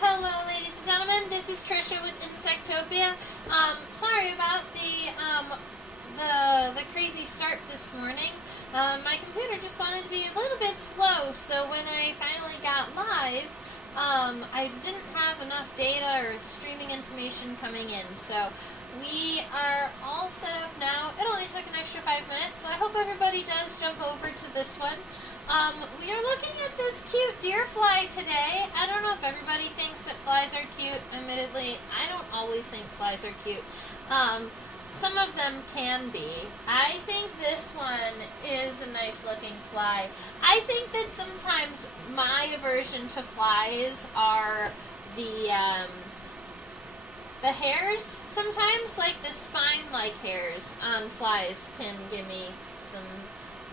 Hello, ladies and gentlemen. This is Trisha with Insectopia. Sorry about the crazy start this morning. My computer just wanted to be a little bit slow, so when I finally got live, I didn't have enough data or streaming information coming in. So we are all set up now. It only took an extra 5 minutes, so I hope everybody does jump over to this one. We are looking at this cute deer fly today. I don't know if everybody thinks that flies are cute. Admittedly, I don't always think flies are cute. Some of them can be. I think this one is a nice looking fly. I think that sometimes my aversion to flies are the hairs. Sometimes, like the spine-like hairs on flies can give me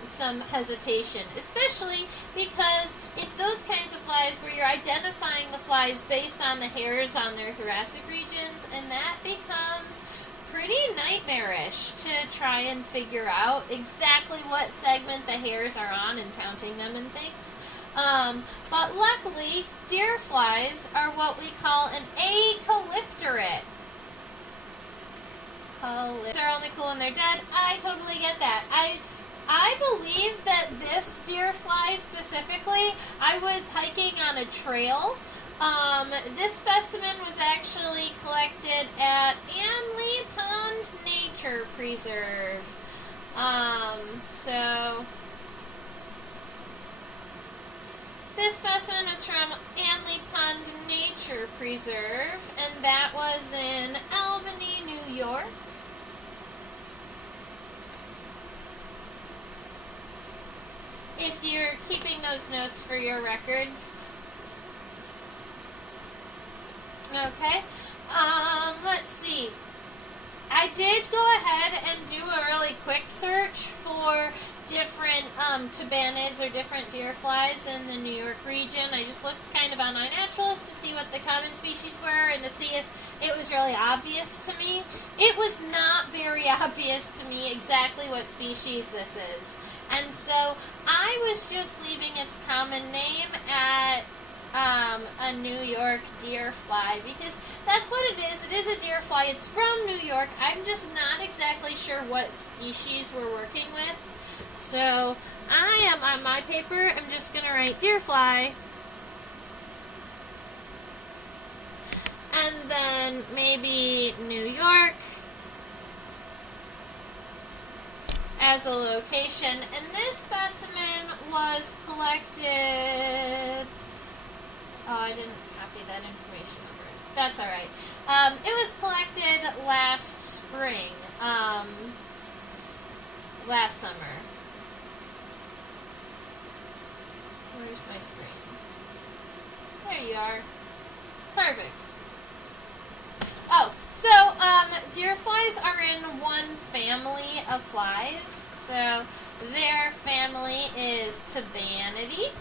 some hesitation, especially because it's those kinds of flies where you're identifying the flies based on the hairs on their thoracic regions, and that becomes pretty nightmarish to try and figure out exactly what segment the hairs are on and counting them and things. But luckily, deer flies are what we call an acalypterate. They're only cool when they're dead. I totally get that. I believe that this deer fly specifically, I was hiking on a trail. This specimen was actually collected at Anley Pond Nature Preserve. So this specimen was from Anley Pond Nature Preserve, and that was in Albany, New York. If you're keeping those notes for your records. Okay. Let's see. I did go ahead and do a really quick search for different Tabanids or different deer flies in the New York region. I just looked kind of on iNaturalist to see what the common species were and to see if it was really obvious to me. It was not very obvious to me exactly what species this is. And so I was just leaving its common name at a New York deer fly because that's what it is. It is a deer fly. It's from New York. I'm just not exactly sure what species we're working with. So I am on my paper. I'm just going to write deer fly. And then maybe New York as a location, and this specimen was collected. Oh, I didn't copy that information over. That's all right. It was collected last spring, last summer. Where's my screen? There you are. Perfect. Oh, so deer flies are in one family of flies. So their family is Tabanidae.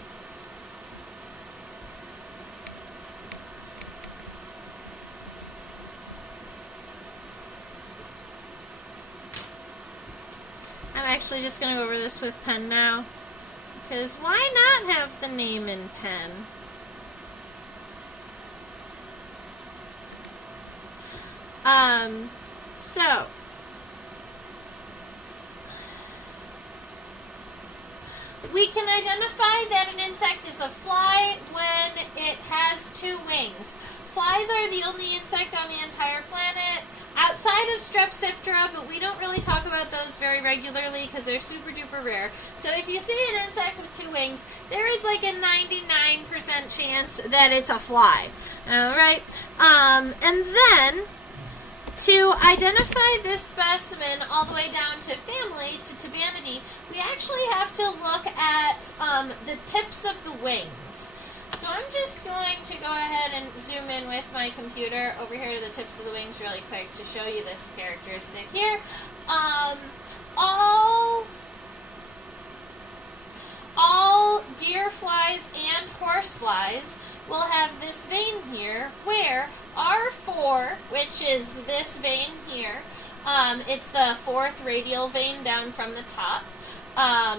I'm actually just going to go over this with pen now, because why not have the name in pen? So we can identify that an insect is a fly when it has two wings. Flies are the only insect on the entire planet outside of Strepsiptera, but we don't really talk about those very regularly because they're super duper rare. So if you see an insect with two wings, there is like a 99% chance that it's a fly. Alright? And then to identify this specimen all the way down to family, to Tabanidae, we actually have to look at the tips of the wings. So I'm just going to go ahead and zoom in with my computer over here to the tips of the wings really quick to show you this characteristic here. All deer flies and horse flies will have this vein here where R4, which is this vein here, it's the fourth radial vein down from the top,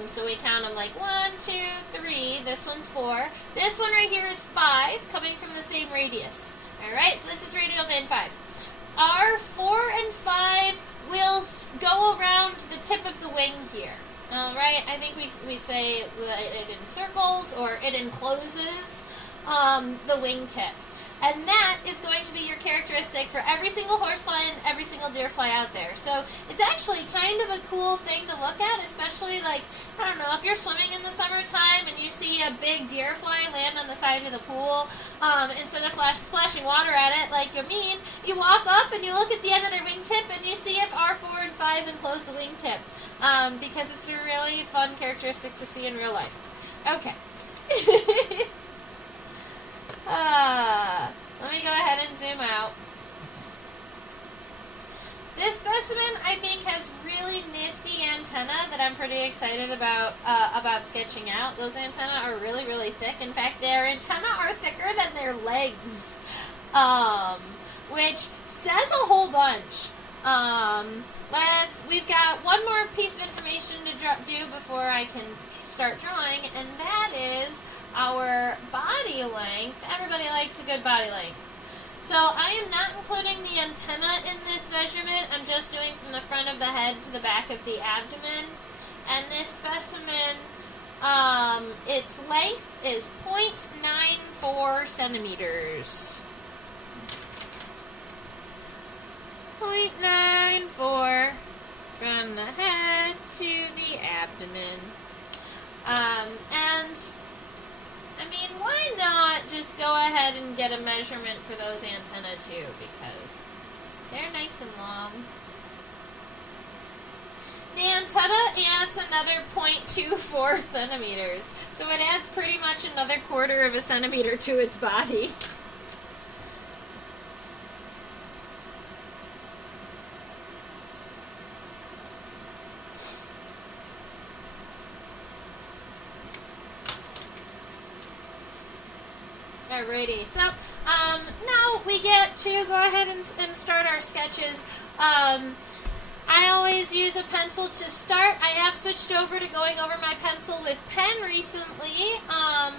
So we count them like 1, 2, 3. This one's 4. This one right here is 5, coming from the same radius. All right, so this is radial vein 5. Our 4 and 5 will go around the tip of the wing here. All right, I think we say that it encircles or it encloses the wingtip. And that is going to be your characteristic for every single horsefly and every single deerfly out there. So it's actually kind of a cool thing to look at, especially like, I don't know, if you're swimming in the summertime and you see a big deerfly land on the side of the pool, instead of splashing water at it like you mean, you walk up and you look at the end of their wingtip and you see if R4 and 5 enclose the wingtip, because it's a really fun characteristic to see in real life. Okay. Let me go ahead and zoom out. This specimen, I think, has really nifty antennae that I'm pretty excited about sketching out. Those antennae are really, really thick. In fact, their antennae are thicker than their legs, which says a whole bunch. We've got one more piece of information to do before I can start drawing, and that is our body length. Everybody likes a good body length. So I am not including the antenna in this measurement. I'm just doing from the front of the head to the back of the abdomen. And this specimen, its length is 0.94 centimeters. 0.94 from the head to the abdomen. And I mean, why not just go ahead and get a measurement for those antennae too, because they're nice and long. The antenna adds another 0.24 centimeters, so it adds pretty much another 1/4 of a centimeter to its body. Alrighty, so now we get to go ahead and start our sketches. I always use a pencil to start. I have switched over to going over my pencil with pen recently,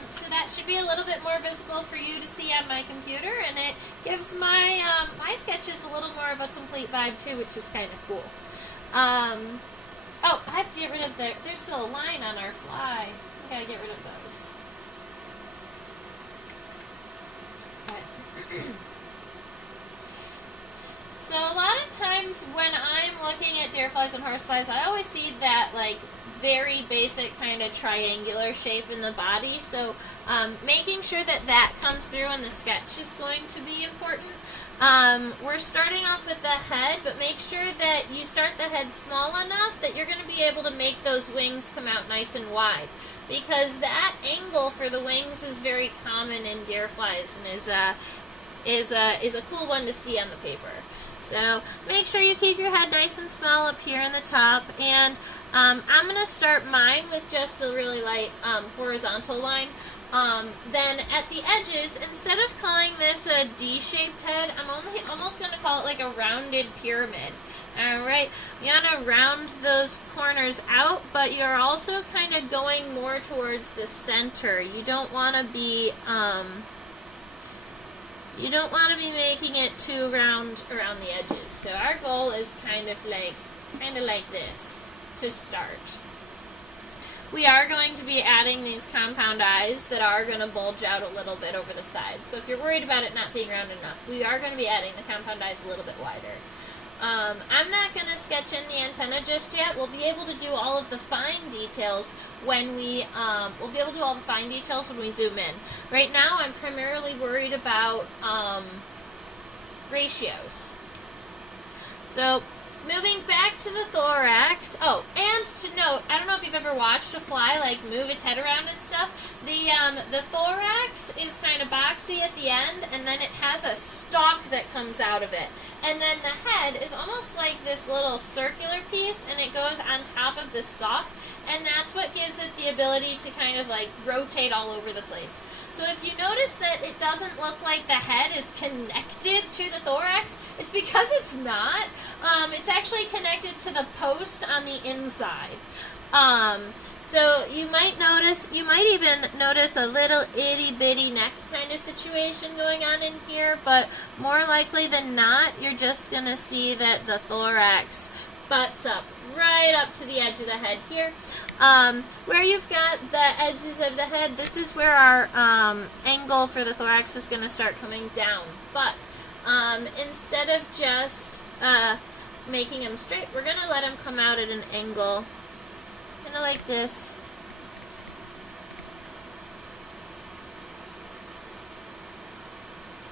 so that should be a little bit more visible for you to see on my computer, and it gives my my sketches a little more of a complete vibe too, which is kind of cool. Oh, I have to get rid of there's still a line on our fly. I gotta get rid of those. So a lot of times when I'm looking at deerflies and horseflies, I always see that like very basic kind of triangular shape in the body. So making sure that that comes through in the sketch is going to be important. We're starting off with the head, but make sure that you start the head small enough that you're going to be able to make those wings come out nice and wide. Because that angle for the wings is very common in deerflies and is a cool one to see on the paper. So make sure you keep your head nice and small up here in the top, and I'm going to start mine with just a really light horizontal line. Then at the edges, instead of calling this a D-shaped head, I'm almost going to call it like a rounded pyramid. Alright, you want to round those corners out, but you're also kind of going more towards the center. You don't want to be making it too round around the edges. So our goal is kind of like this to start. We are going to be adding these compound eyes that are going to bulge out a little bit over the side. So if you're worried about it not being round enough, we are going to be adding the compound eyes a little bit wider. I'm not going to sketch in the antenna just yet. We'll be able to do all of the fine details when we zoom in. Right now, I'm primarily worried about ratios. So, moving back to the thorax. Oh, and to note, I don't know if you've ever watched a fly like move its head around and stuff. The thorax is kind of boxy at the end, and then it has a stalk that comes out of it. And then the head is almost like this little circular piece, and it goes on top of the stalk, and that's what gives it the ability to kind of like rotate all over the place. So if you notice that it doesn't look like the head is connected to the thorax, it's because it's not. It's actually connected to the post on the inside. So you might even notice a little itty bitty neck kind of situation going on in here, but more likely than not, you're just going to see that the thorax butts up right up to the edge of the head here. Where you've got the edges of the head, this is where our angle for the thorax is going to start coming down. But instead of just making him straight, we're going to let him come out at an angle, kind of like this.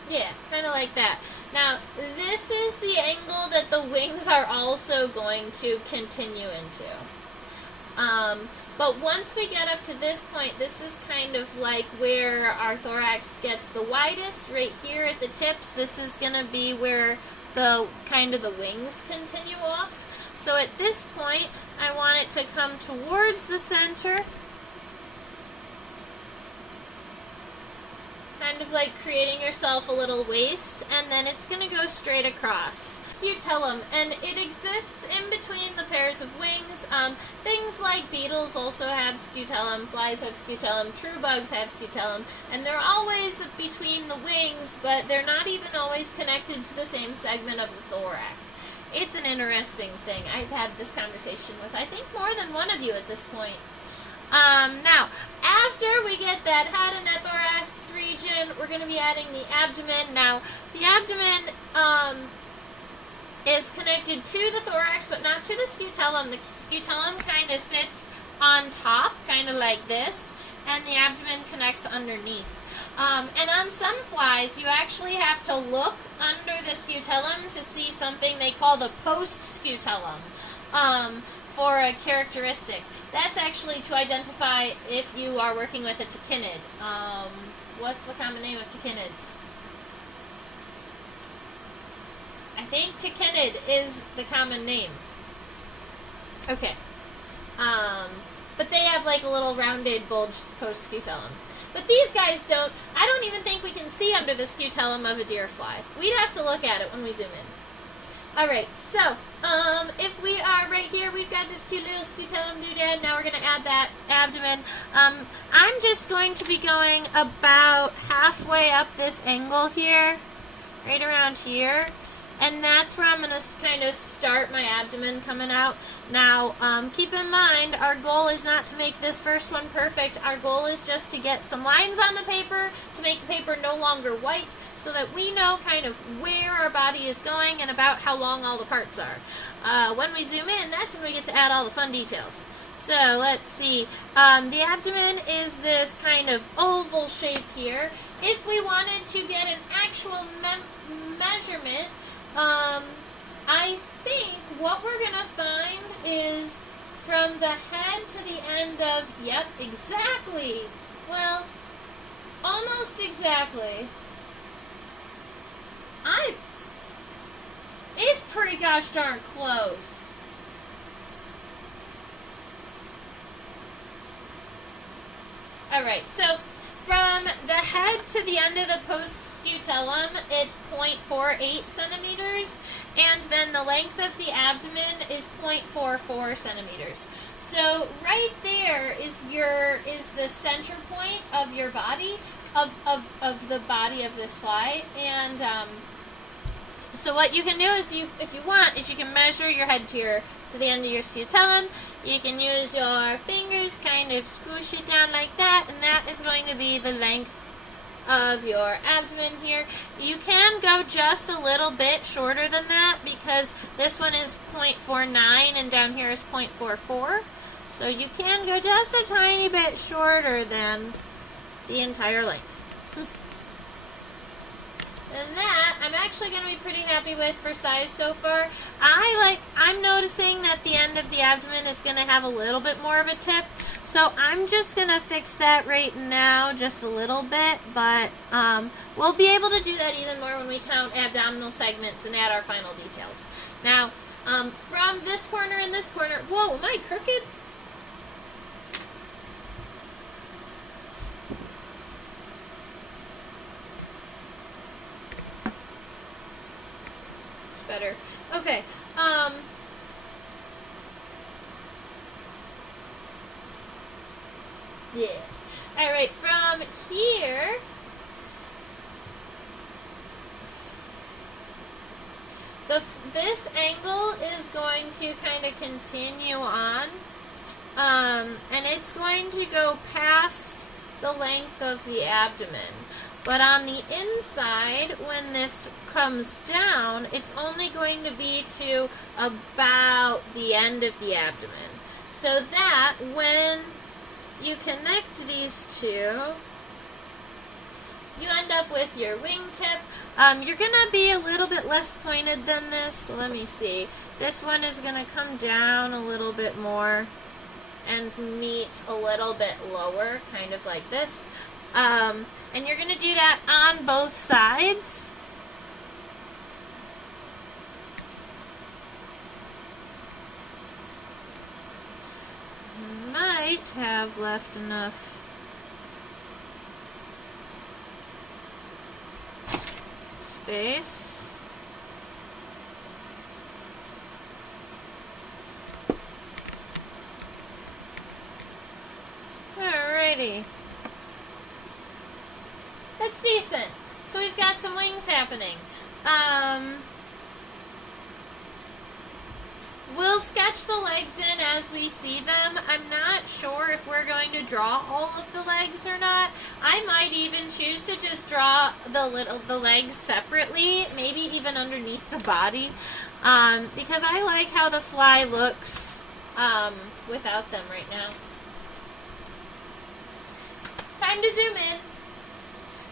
Yeah, kind of like that. Now, this is the angle that the wings are also going to continue into. But once we get up to this point, this is kind of like where our thorax gets the widest, right here at the tips. This is going to be where the wings continue off. So at this point, I want it to come towards the center, kind of like creating yourself a little waist, and then it's going to go straight across. Scutellum, and it exists in between the pairs of wings. Things like beetles also have scutellum, flies have scutellum, true bugs have scutellum, and they're always between the wings, but they're not even always connected to the same segment of the thorax. It's an interesting thing. I've had this conversation with, I think, more than one of you at this point. Now, after we get that head and that thorax region, we're going to be adding the abdomen. Now, the abdomen is connected to the thorax, but not to the scutellum. The scutellum kind of sits on top, kind of like this, and the abdomen connects underneath. And on some flies, you actually have to look under the scutellum to see something they call the post-scutellum for a characteristic. That's actually to identify if you are working with a tachinid. What's the common name of tachinids? I think tachinid is the common name. Okay. But they have like a little rounded bulge post-scutellum. But these guys don't. I don't even think we can see under the scutellum of a deer fly. We'd have to look at it when we zoom in. Alright, so, if we are right here, we've got this cute little scutellum doodad. Now we're going to add that abdomen. I'm just going to be going about halfway up this angle here, right around here. And that's where I'm going to kind of start my abdomen coming out. Now, keep in mind, our goal is not to make this first one perfect. Our goal is just to get some lines on the paper, to make the paper no longer white, so that we know kind of where our body is going and about how long all the parts are. When we zoom in, that's when we get to add all the fun details. So, let's see. The abdomen is this kind of oval shape here. If we wanted to get an actual measurement, I think what we're going to find is from the head to the end of, yep, exactly, well, almost exactly. It's pretty gosh darn close. Alright, so from the head to the end of the post-scutellum, it's 0.48 centimeters, and then the length of the abdomen is 0.44 centimeters. So right there is the center point of your body, of the body of this fly, and so what you can do if you want is you can measure your head to the end of your scutellum. You can use your fingers, kind of squish it down like that, and that is going to be the length of your abdomen here. You can go just a little bit shorter than that because this one is 0.49 and down here is 0.44. So you can go just a tiny bit shorter than the entire length. And that, I'm actually going to be pretty happy with for size so far. I'm noticing that the end of the abdomen is going to have a little bit more of a tip. So I'm just going to fix that right now just a little bit. But we'll be able to do that even more when we count abdominal segments and add our final details. Now, from this corner and this corner, whoa, am I crooked? Better. Okay. All right, from here, this angle is going to kind of continue on, and it's going to go past the length of the abdomen. But on the inside, when this comes down, it's only going to be to about the end of the abdomen. So that when you connect these two, you end up with your wingtip. You're going to be a little bit less pointed than this. So let me see. This one is going to come down a little bit more and meet a little bit lower, kind of like this. And you're going to do that on both sides. Might have left enough space. Alrighty. That's decent. So we've got some wings happening. We'll sketch the legs in as we see them. I'm not sure if we're going to draw all of the legs or not. I might even choose to just draw the legs separately, maybe even underneath the body, because I like how the fly looks without them right now. Time to zoom in.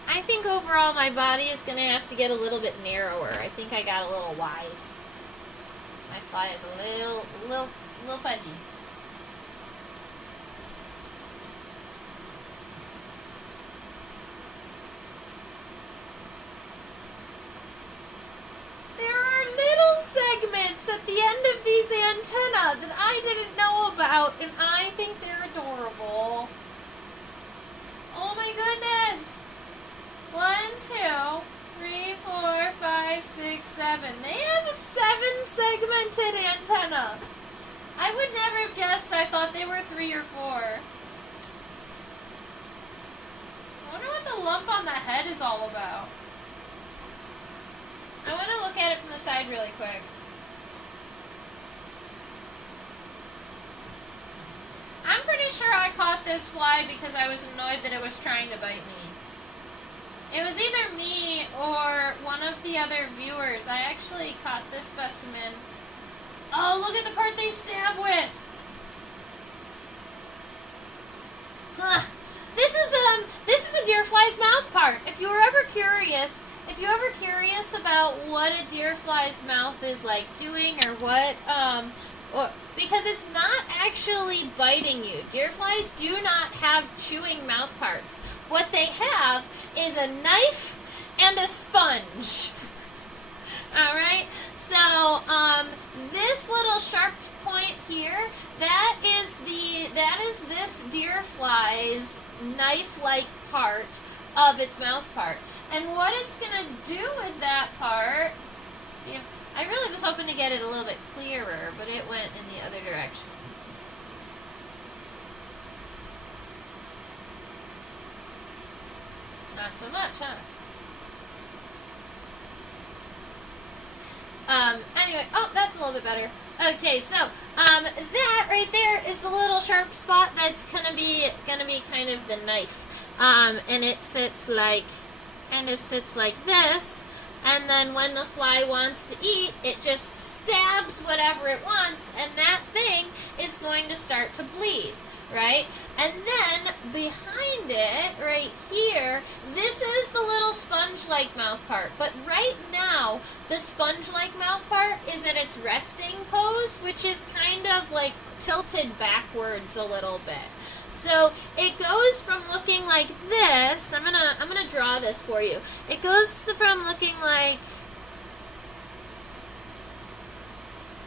I think overall my body is going to have to get a little bit narrower. I think I got a little wide. My fly is a little pudgy. There are little segments at the end of these antennae that I didn't know about, and I think they're adorable. Oh my goodness! 1, 2, 3, 4, 5, 6, 7. They have a 7-segmented antenna. I would never have guessed. I thought they were 3 or 4. I wonder what the lump on the head is all about. I want to look at it from the side really quick. I'm pretty sure I caught this fly because I was annoyed that it was trying to bite me. It was either me or one of the other viewers. I actually caught this specimen. Oh, look at the part they stab with. Huh. This is a deer fly's mouth part. If you were ever curious about what a deer fly's mouth is like doing or what, because it's not actually biting you. Deer flies do not have chewing mouth parts. What they have is a knife and a sponge. Alright? So, this little sharp point here, that is this deer fly's knife-like part of its mouth part. And what it's going to do with that part, see if I really was hoping to get it a little bit clearer, but it went in the other direction. Not so much, huh? Anyway, oh, that's a little bit better. Okay, so, that right there is the little sharp spot that's gonna be kind of the knife. And it sits like this. And then when the fly wants to eat, it just stabs whatever it wants, and that thing is going to start to bleed, right? And then behind it, right here, this is the little sponge-like mouth part. But right now, the sponge-like mouth part is in its resting pose, which is kind of like tilted backwards a little bit. So it goes from looking like this. I'm gonna draw this for you. It goes from looking like,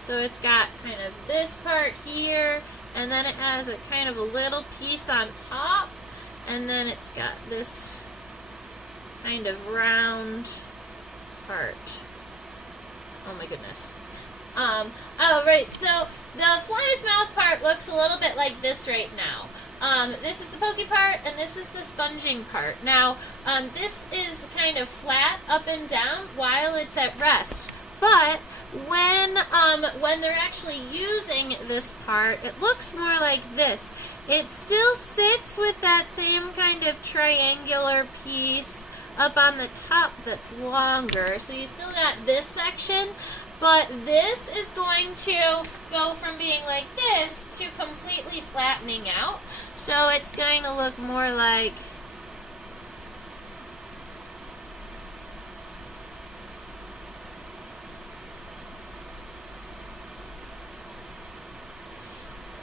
so it's got kind of this part here, and then it has a kind of a little piece on top, and then it's got this kind of round part. Oh my goodness. Oh right, so the fly's mouth part looks a little bit like this right now. This is the pokey part, and this is the sponging part. Now, this is kind of flat up and down while it's at rest. But when they're actually using this part, it looks more like this. It still sits with that same kind of triangular piece up on the top that's longer. So you still got this section, but this is going to go from being like this to completely flattening out. So it's going to look more like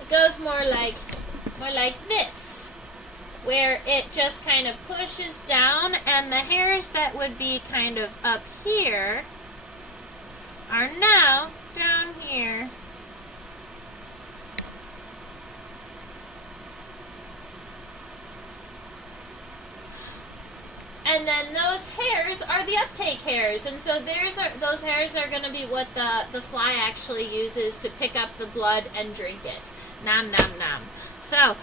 it goes more like this, where it just kind of pushes down, and the hairs that would be kind of up here are now down here. And then those hairs are the uptake hairs, and so those hairs are going to be what the fly actually uses to pick up the blood and drink it. Nom, nom, nom. So,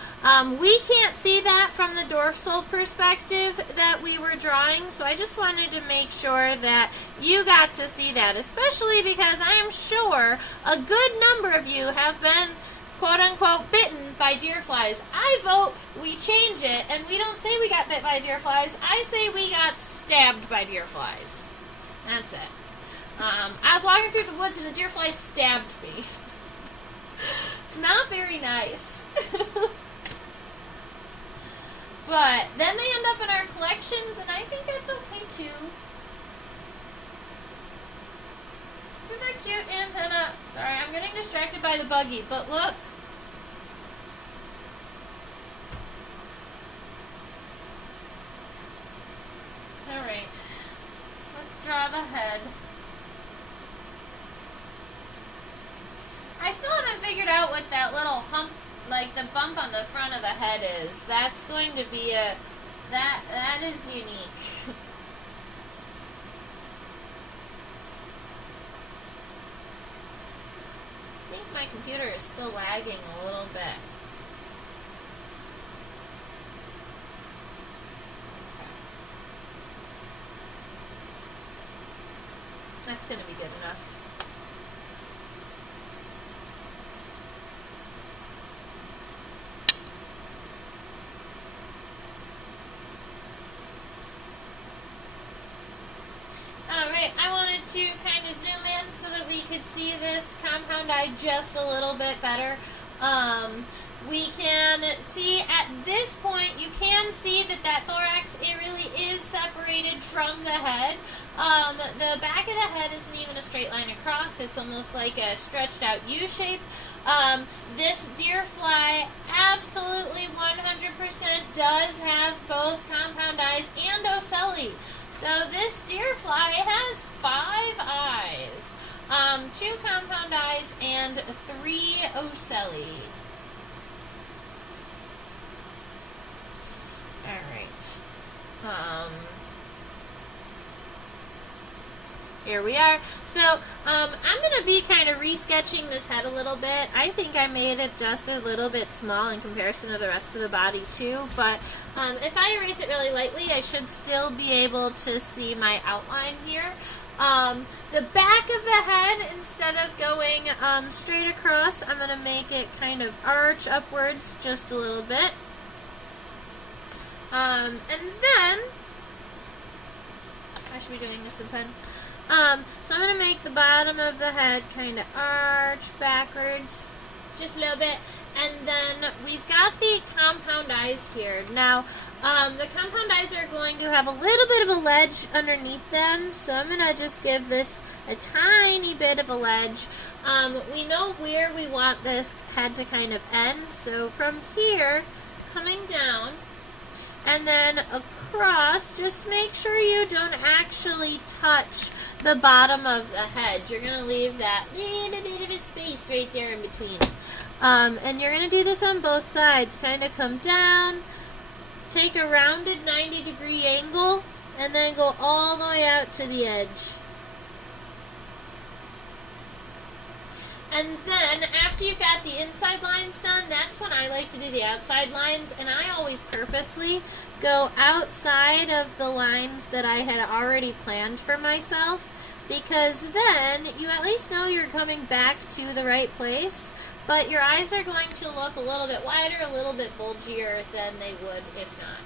we can't see that from the dorsal perspective that we were drawing, so I just wanted to make sure that you got to see that, especially because I am sure a good number of you have been, quote-unquote, bitten by deer flies. I vote we change it, and we don't say we got bit by deer flies. I say we got stabbed by deer flies. That's it. I was walking through the woods, and a deer fly stabbed me. It's not very nice. But then they end up in our collections, and I think that's okay too. Look at my cute antenna. Sorry, I'm getting distracted by the buggy, but look. Alright. Let's draw the head. I still haven't figured out what that little hump, like the bump on the front of the head is. That's going to be that is unique. I think my computer is still lagging a little bit. That's going to be good enough. I wanted to kind of zoom in so that we could see this compound eye just a little bit better. We can see at this point, you can see that thorax, it really is separated from the head. The back of the head isn't even a straight line across. It's almost like a stretched out U shape. This deer fly absolutely 100% does have both compound eyes and ocelli. So this deer fly has 5 eyes, 2 compound eyes and 3 ocelli. Alright. Here we are. So, I'm going to be kind of resketching this head a little bit. I think I made it just a little bit small in comparison to the rest of the body too, but if I erase it really lightly, I should still be able to see my outline here. The back of the head, instead of going straight across, I'm going to make it kind of arch upwards just a little bit. And then, I should be doing this in pen. So I'm going to make the bottom of the head kind of arch backwards just a little bit. And then we've got the compound eyes here. Now, the compound eyes are going to have a little bit of a ledge underneath them. So I'm going to just give this a tiny bit of a ledge. We know where we want this head to kind of end. So from here, coming down, and then across, just make sure you don't actually touch the bottom of the head. You're going to leave that little bit of a space right there in between. And you're going to do this on both sides. Kind of come down, take a rounded 90-degree angle, and then go all the way out to the edge. And then after you've got the inside lines done, that's when I like to do the outside lines, and I always purposely go outside of the lines that I had already planned for myself, because then you at least know you're coming back to the right place, but your eyes are going to look a little bit wider, a little bit bulgier than they would if not.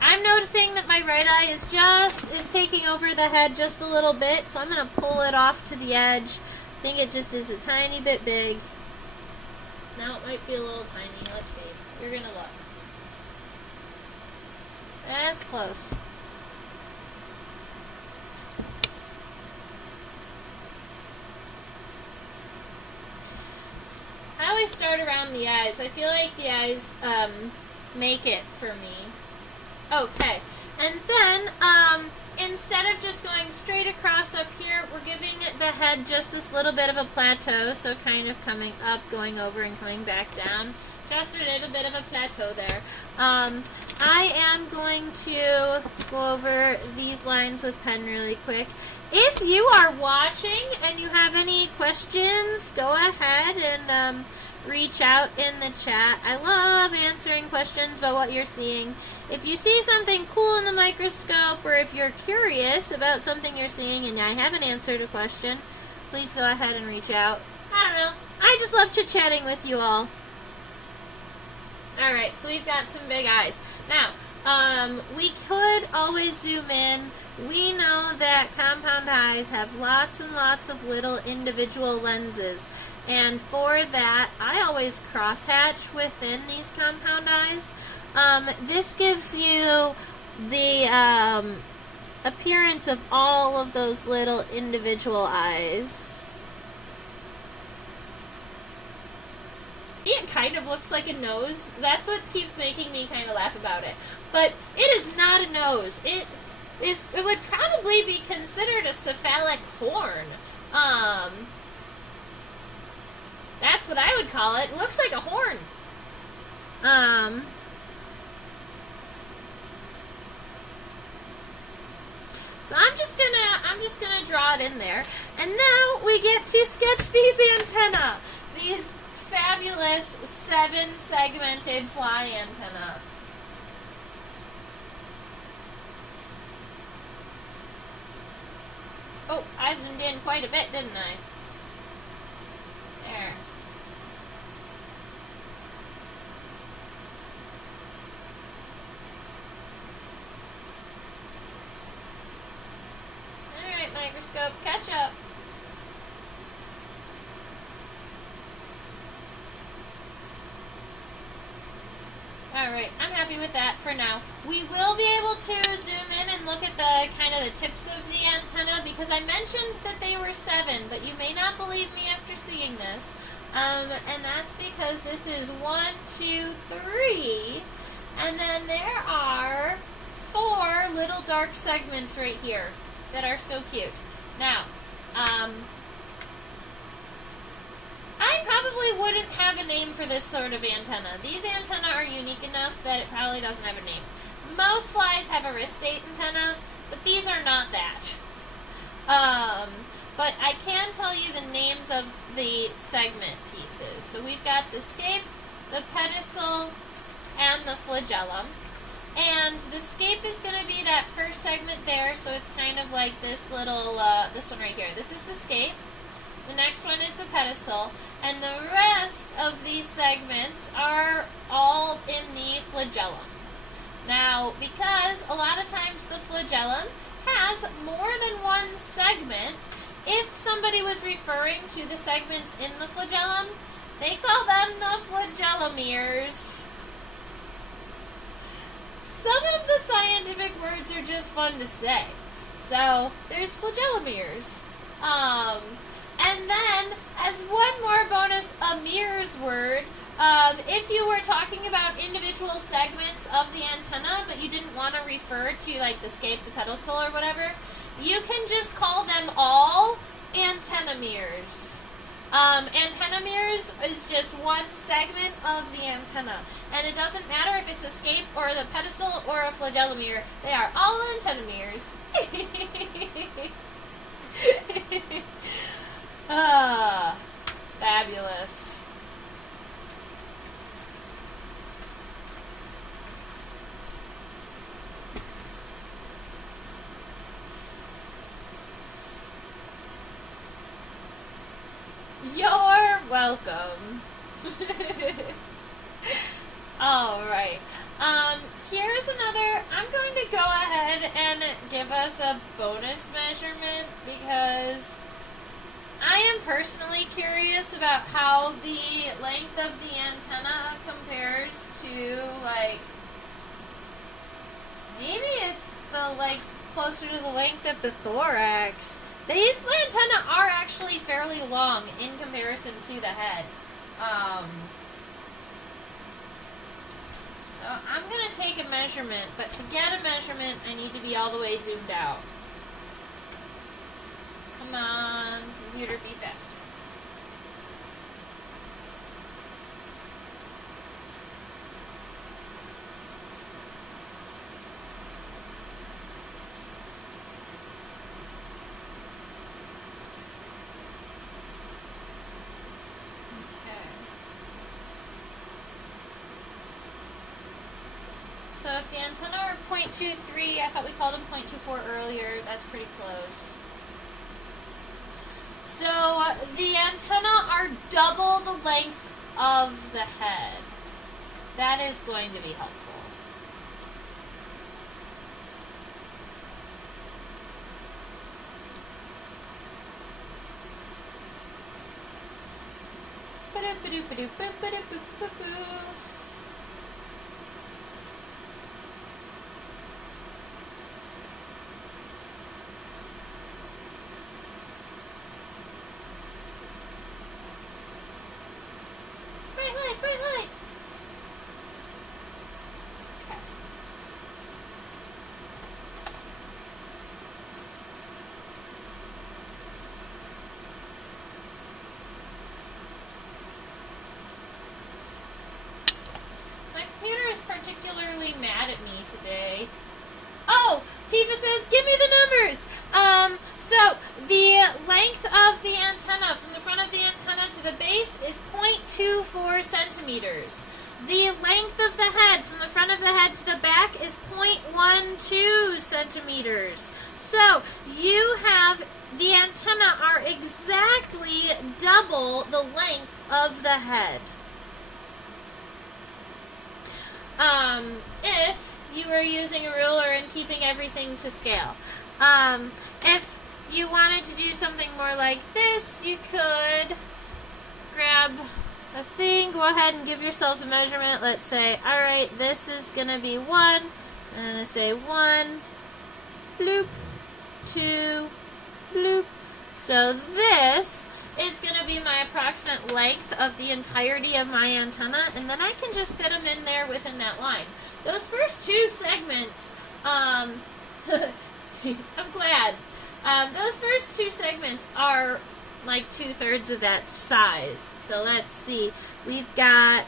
I'm noticing that my right eye is taking over the head just a little bit, so I'm going to pull it off to the edge. I think it just is a tiny bit big. Now it might be a little tiny. Let's see. You're going to look. That's close. I always start around the eyes. I feel like the eyes make it for me. Okay. And then, instead of just going straight across up here, we're giving the head just this little bit of a plateau, so kind of coming up, going over, and coming back down. Just a little bit of a plateau there. I am going to go over these lines with pen really quick. If you are watching and you have any questions, go ahead and reach out in the chat. I love answering questions about what you're seeing. If you see something cool in the microscope, or if you're curious about something you're seeing and I haven't answered a question, please go ahead and reach out. I don't know. I just love chit-chatting with you all. Alright, so we've got some big eyes. Now, we could always zoom in. We know that compound eyes have lots and lots of little individual lenses. And for that, I always crosshatch within these compound eyes. This gives you the appearance of all of those little individual eyes. It kind of looks like a nose. That's what keeps making me kind of laugh about it. But it is not a nose. It would probably be considered a cephalic horn. That's what I would call it. It looks like a horn. So I'm just gonna draw it in there. And now we get to sketch these antennae. These fabulous 7-segmented fly antennae. Oh, I zoomed in quite a bit, didn't I? There. Alright, microscope, catch up. Alright, I'm happy with that for now. We will be able to zoom in and look at the kind of the tips of the antenna, because I mentioned that they were 7, but you may not believe me after seeing this. And that's because this is 1, 2, 3, and then there are 4 little dark segments right here that are so cute. Now, I probably wouldn't have a name for this sort of antenna. These antennae are unique enough that it probably doesn't have a name. Most flies have a wrist-state antenna, but these are not that. But I can tell you the names of the segment pieces. So we've got the scape, the pedicel, and the flagellum. And the scape is going to be that first segment there, so it's kind of like this little, this one right here. This is the scape. The next one is the pedicel, and the rest of these segments are all in the flagellum. Now, because a lot of times the flagellum has more than one segment, if somebody was referring to the segments in the flagellum, they call them the flagellomeres. Some of the scientific words are just fun to say. So, there's flagellomeres. And then, as one more bonus, a mirrors word, if you were talking about individual segments of the antenna, but you didn't want to refer to, like, the scape, the pedicel, or whatever, you can just call them all antennomeres. Antennomeres is just one segment of the antenna. And it doesn't matter if it's a scape, or the pedicel, or a flagellomere. They are all antennomeres. Ah, fabulous. You're welcome. Alright. Here's another. I'm going to go ahead and give us a bonus measurement because I am personally curious about how the length of the antenna compares to, like, maybe it's the, like, closer to the length of the thorax. These antennae are actually fairly long in comparison to the head. So I'm going to take a measurement, but to get a measurement, I need to be all the way zoomed out. Come on, computer, be faster. So if the antenna are 0.23, I thought we called them 0.24 earlier, that's pretty close. So the antenna are double the length of the head. That is going to be helpful. Bright light. Okay. My computer is particularly mad at me today. Oh, Tifa says, give me the numbers. So the length of the antenna from the front of the antenna to the base is 0.24 centimeters. The length of the head from the front of the head to the back is 0.12 centimeters. So you have the antenna are exactly double the length of the head. If you were using a ruler and keeping everything to scale. If you wanted to do something more like this, you could grab a thing, go ahead and give yourself a measurement. Let's say, alright, this is going to be 1. I'm going to say 1, bloop, 2, bloop. So this is going to be my approximate length of the entirety of my antenna, and then I can just fit them in there within that line. Those first 2 segments, I'm glad. Those first 2 segments are like 2/3 of that size. So let's see. We've got,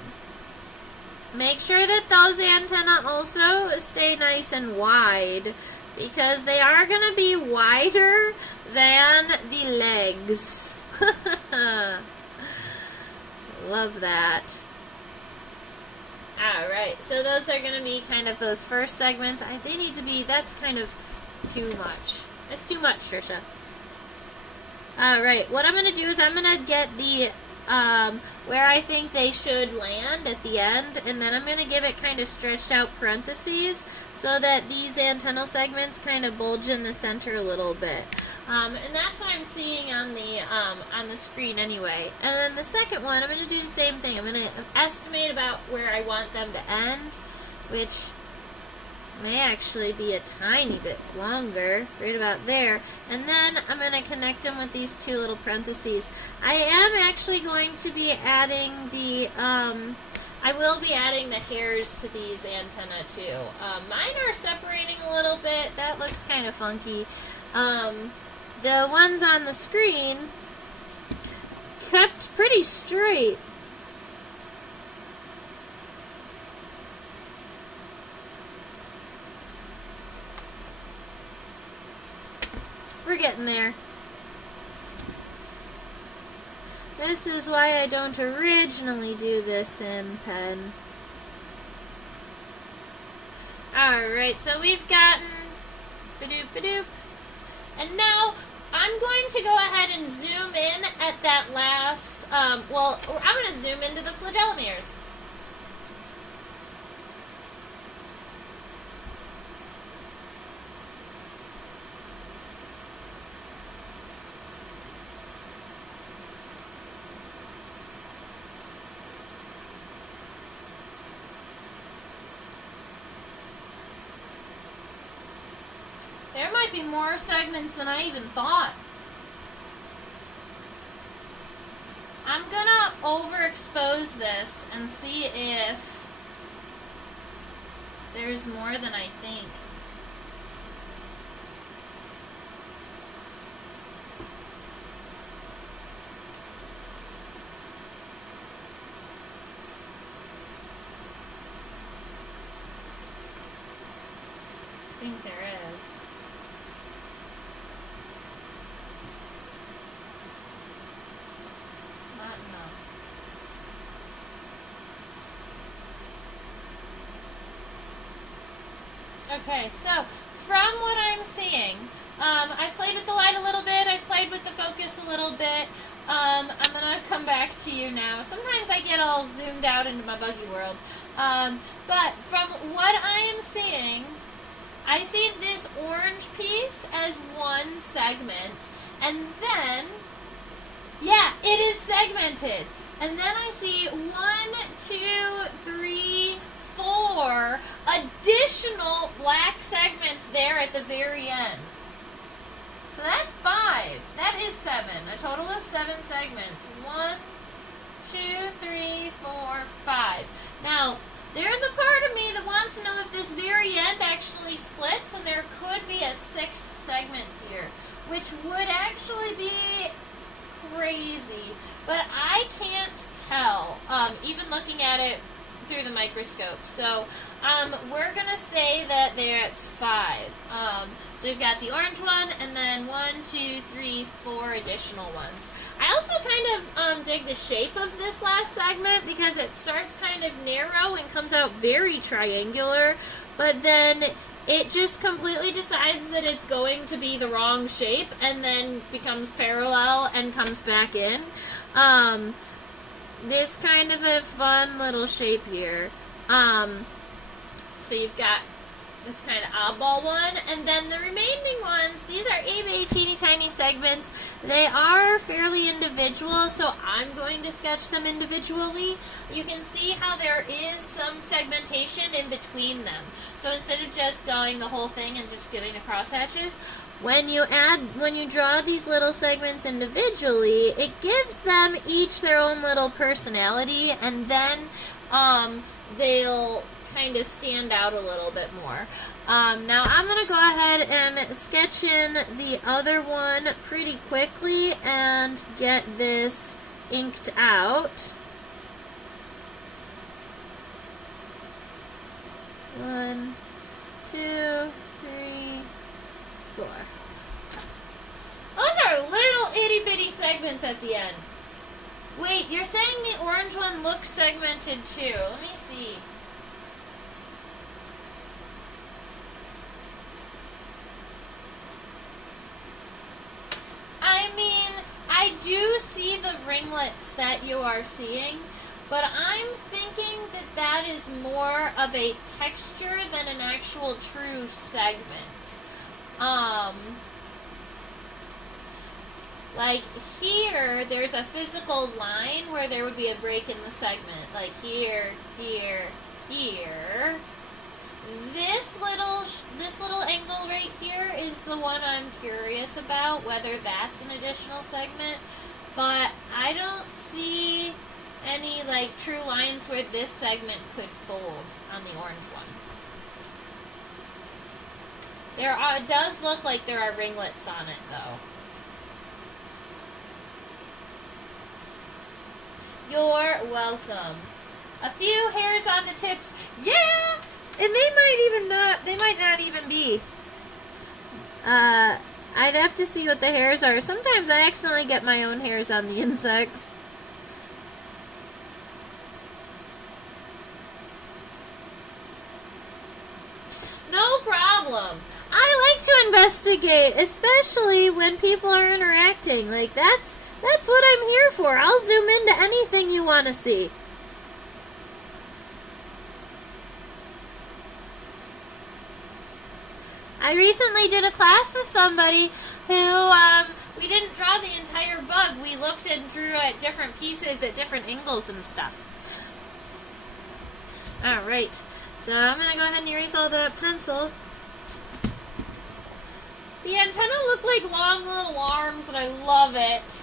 make sure that those antennae also stay nice and wide, because they are going to be wider than the legs. Love that. Alright, so those are going to be kind of those first segments. They need to be, that's kind of too much. That's too much, Trisha. Alright, what I'm going to do is I'm going to get the, where I think they should land at the end, and then I'm going to give it kind of stretched out parentheses so that these antennal segments kind of bulge in the center a little bit. And that's what I'm seeing on the screen anyway. And then the second one, I'm going to do the same thing. I'm going to estimate about where I want them to end, which may actually be a tiny bit longer, right about there. And then I'm going to connect them with these 2 little parentheses. I am actually going to be adding the, I will be adding the hairs to these antennae too. Mine are separating a little bit. That looks kind of funky. The ones on the screen kept pretty straight. We're getting there. This is why I don't originally do this in pen. Alright, so we've gotten ba-doop. And now I'm going to go ahead and zoom in at that last, I'm going to zoom into the flagellum ears. There might be more segments than I even thought. I'm gonna overexpose this and see if there's more than I think. I think there is. Okay, so from what I'm seeing, I played with the light a little bit, I played with the focus a little bit. I'm going to come back to you now. Sometimes I get all zoomed out into my buggy world. But from what I am seeing, I see this orange piece as one segment. And then, yeah, it is segmented. And then I see 1, 2, 3, 4 additional black segments there at the very end. So that's 5. That is 7. A total of 7 segments. 1, 2, 3, 4, 5. Now, there's a part of me that wants to know if this very end actually splits, and there could be a 6th segment here, which would actually be crazy. But I can't tell, even looking at it through the microscope. So we're going to say that it's 5. So we've got the orange one, and then 1, 2, 3, 4 additional ones. I also kind of dig the shape of this last segment because it starts kind of narrow and comes out very triangular, but then it just completely decides that it's going to be the wrong shape and then becomes parallel and comes back in. It's kind of a fun little shape here. So you've got this kind of oddball one, and then the remaining ones, these are teeny tiny segments. They are fairly individual, so I'm going to sketch them individually. You can see how there is some segmentation in between them. So instead of just going the whole thing and just giving the crosshatches, when you draw these little segments individually, it gives them each their own little personality, and then they'll kind of stand out a little bit more. Now I'm going to go ahead and sketch in the other one pretty quickly and get this inked out. 1, 2, 3, 4. Those are little itty bitty segments at the end. Wait, you're saying the orange one looks segmented too. Let me see. I mean, I do see the ringlets that you are seeing, but I'm thinking that that is more of a texture than an actual true segment. Like here, there's a physical line where there would be a break in the segment. Like here, here, here. This little angle right here is the one I'm curious about, whether that's an additional segment. But I don't see any like true lines where this segment could fold on the orange one. It does look like there are ringlets on it though. You're welcome. A few hairs on the tips. Yeah! And they might not even be. I'd have to see what the hairs are. Sometimes I accidentally get my own hairs on the insects. investigate, especially when people are interacting. Like, that's what I'm here for. I'll zoom into anything you want to see. I recently did a class with somebody who, we didn't draw the entire bug. We looked and drew at different pieces at different angles and stuff. Alright, so I'm going to go ahead and erase all that pencil. The antenna look like long little arms, and I love it.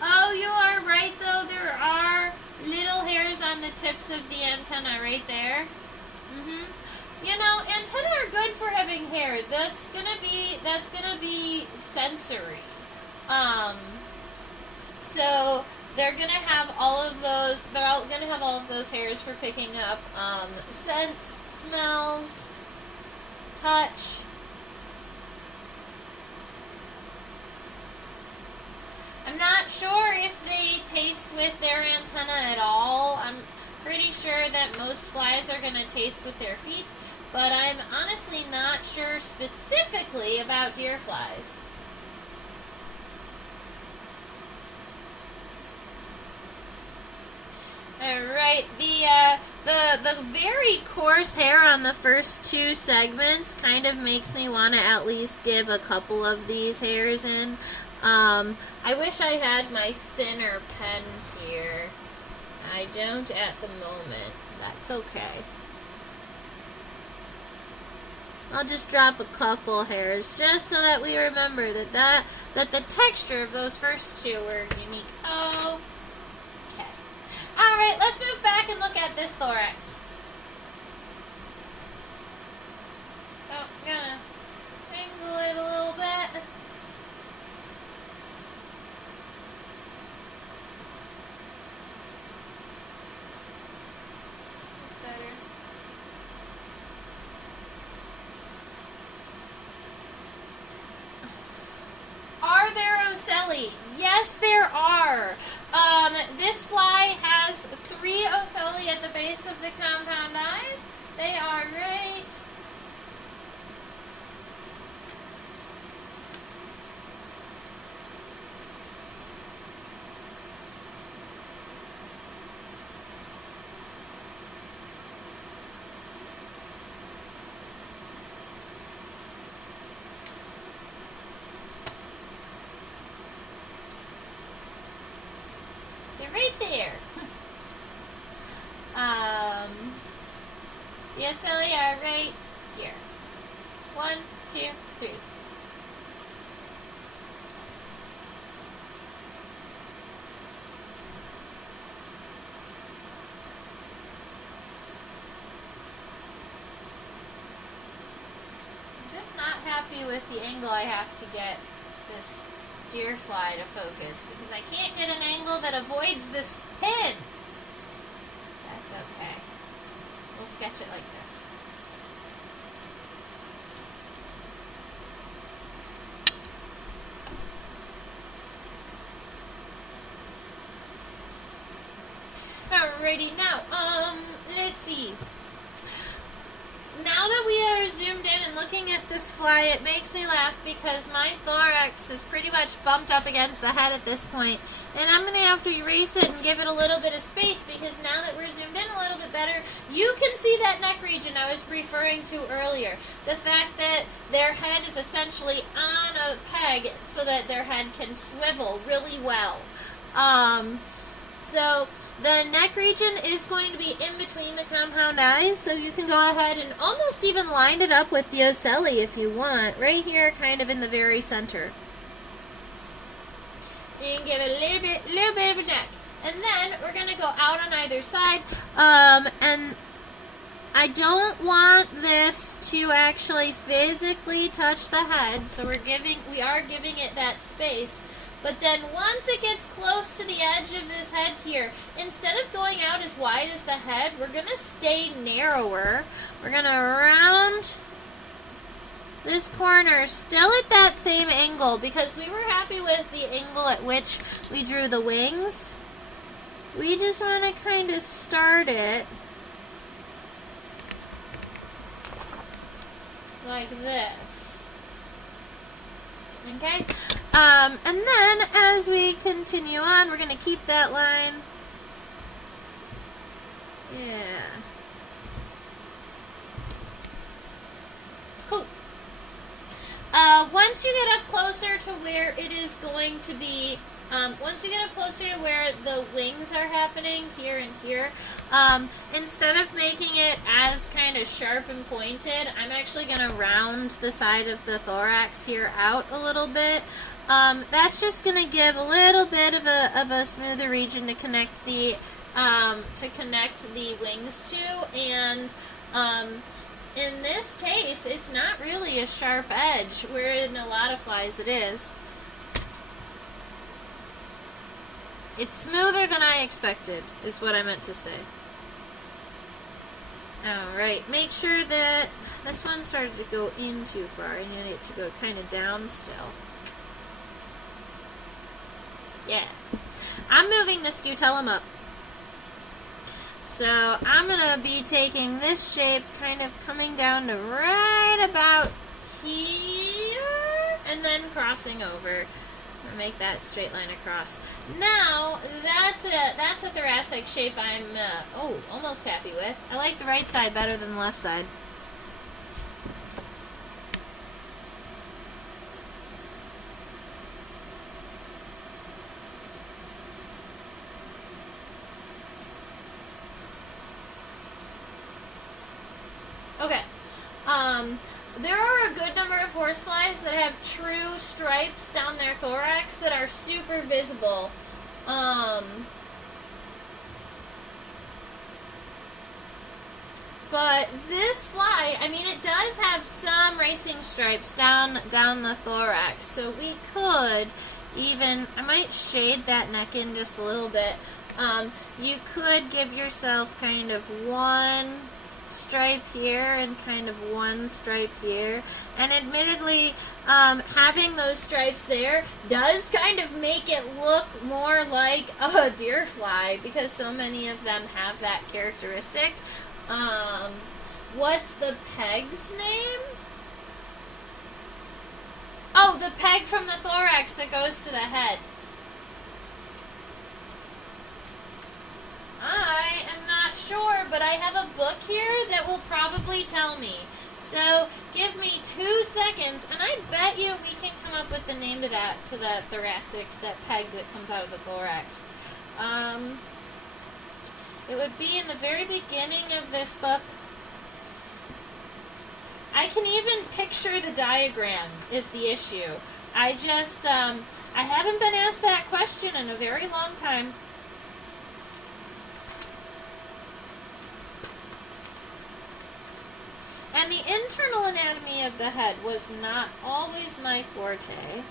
Oh, you are right, though. There are little hairs on the tips of the antenna right there. You know, antennae are good for having hair. That's gonna be sensory. So they're gonna have all of those. They're all gonna have all of those hairs for picking up scents, smells, touch. I'm not sure if they taste with their antenna at all. I'm pretty sure that most flies are going to taste with their feet, but I'm honestly not sure specifically about deer flies. Alright, the very coarse hair on the first two segments kind of makes me want to at least give a couple of these hairs in. I wish I had my thinner pen here. I don't at the moment. That's okay. I'll just drop a couple hairs just so that we remember that the texture of those first two were unique. Oh, okay. Alright, let's move back and look at this thorax. Oh, I'm gonna angle it a little bit. Are there ocelli? Yes, there are. This fly has 3 ocelli at the base of the compound eyes. They are right. Right there. The ocelli are right here. 1, 2, 3. I'm just not happy with the angle I have to get this deer fly to focus because I can't get an angle that avoids this pin. That's okay. We'll sketch it like this. Alrighty, now, let's see. Now that we are zoomed in and looking at this fly, it makes me laugh because my thorax is pretty much bumped up against the head at this point. And I'm going to have to erase it and give it a little bit of space because now that we're zoomed in a little bit better, you can see that neck region I was referring to earlier. The fact that their head is essentially on a peg so that their head can swivel really well. So the neck region is going to be in between the compound eyes, so you can go ahead and almost even line it up with the ocelli if you want, right here kind of in the very center. You can give it a little bit of a neck. And then we're going to go out on either side, and I don't want this to actually physically touch the head, so we are giving it that space. But then once it gets close to the edge of this head here, instead of going out as wide as the head, we're going to stay narrower. We're going to round this corner still at that same angle because we were happy with the angle at which we drew the wings. We just want to kind of start it like this. Okay? And then as we continue on, we're going to keep that line. Yeah. Cool. Once you get up closer to where it is going to be, once you get up closer to where the wings are happening, here and here, instead of making it as kind of sharp and pointed, I'm actually going to round the side of the thorax here out a little bit. That's just going to give a little bit of a smoother region to connect the wings to, and in this case, it's not really a sharp edge, where in a lot of flies it is. It's smoother than I expected, is what I meant to say. Alright, make sure that this one started to go in too far. I need it to go kind of down still. Yeah. I'm moving the scutellum up. So I'm going to be taking this shape, kind of coming down to right about here, and then crossing over. Make that straight line across. Now, that's a thoracic shape I'm, almost happy with. I like the right side better than the left side. Okay. There are a good number of horseflies that have true stripes down their thorax that are super visible. But this fly, I mean, it does have some racing stripes down the thorax, so we could even, I might shade that neck in just a little bit. You could give yourself kind of one stripe here and kind of one stripe here, and admittedly having those stripes there does kind of make it look more like a deer fly, because so many of them have that characteristic. What's the peg's name? Oh, the peg from the thorax that goes to the head. I am not sure, but I have a book here that will probably tell me. So give me 2 seconds, and I bet you we can come up with the name to that thoracic, that peg that comes out of the thorax. It would be in the very beginning of this book. I can even picture the diagram is the issue. I just, I haven't been asked that question in a very long time. And the internal anatomy of the head was not always my forte.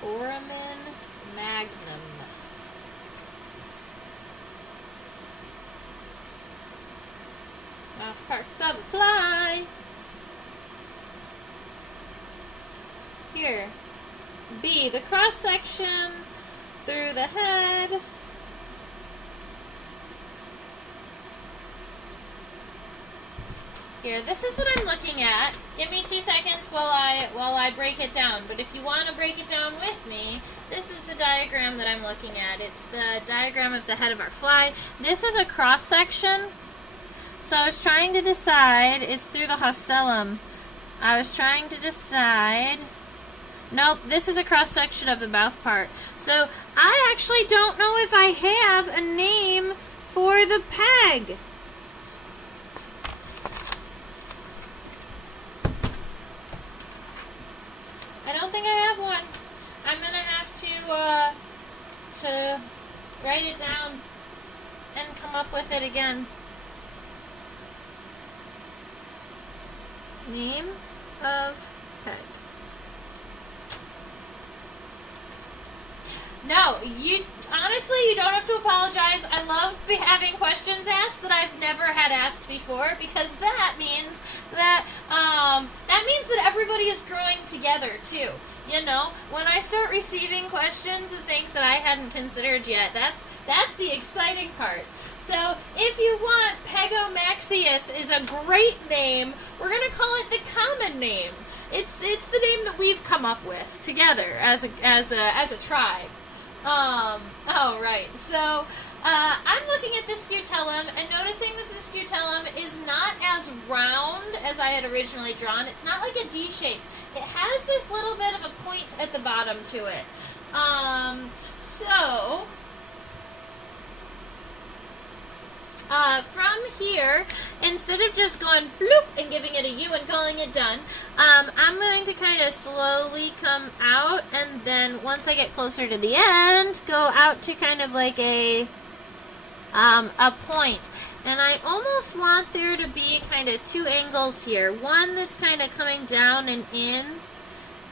Foramen magnum. Mouth parts of a fly. Here. B, the cross section through the head. Here, this is what I'm looking at. Give me 2 seconds while I break it down. But if you want to break it down with me, this is the diagram that I'm looking at. It's the diagram of the head of our fly. This is a cross section. So I was trying to decide, it's through the hastellum. I was trying to decide, nope, this is a cross section of the mouth part. So I actually don't know if I have a name for the peg. I don't think I have one. I'm going to have to write it down and come up with it again. Name of peg. No, you don't have to apologize. I love having questions asked that I've never had asked before, because that means that everybody is growing together too. You know, when I start receiving questions of things that I hadn't considered yet, that's the exciting part. So if you want, Pegomaxius is a great name. We're gonna call it the common name. It's the name that we've come up with together as a tribe. All right. So I'm looking at the scutellum and noticing that the scutellum is not as round as I had originally drawn. It's not like a D shape. It has this little bit of a point at the bottom to it. From here, instead of just going bloop and giving it a U and calling it done, I'm going to kind of slowly come out, and then once I get closer to the end, go out to kind of like a point. And I almost want there to be kind of two angles here. One that's kind of coming down and in,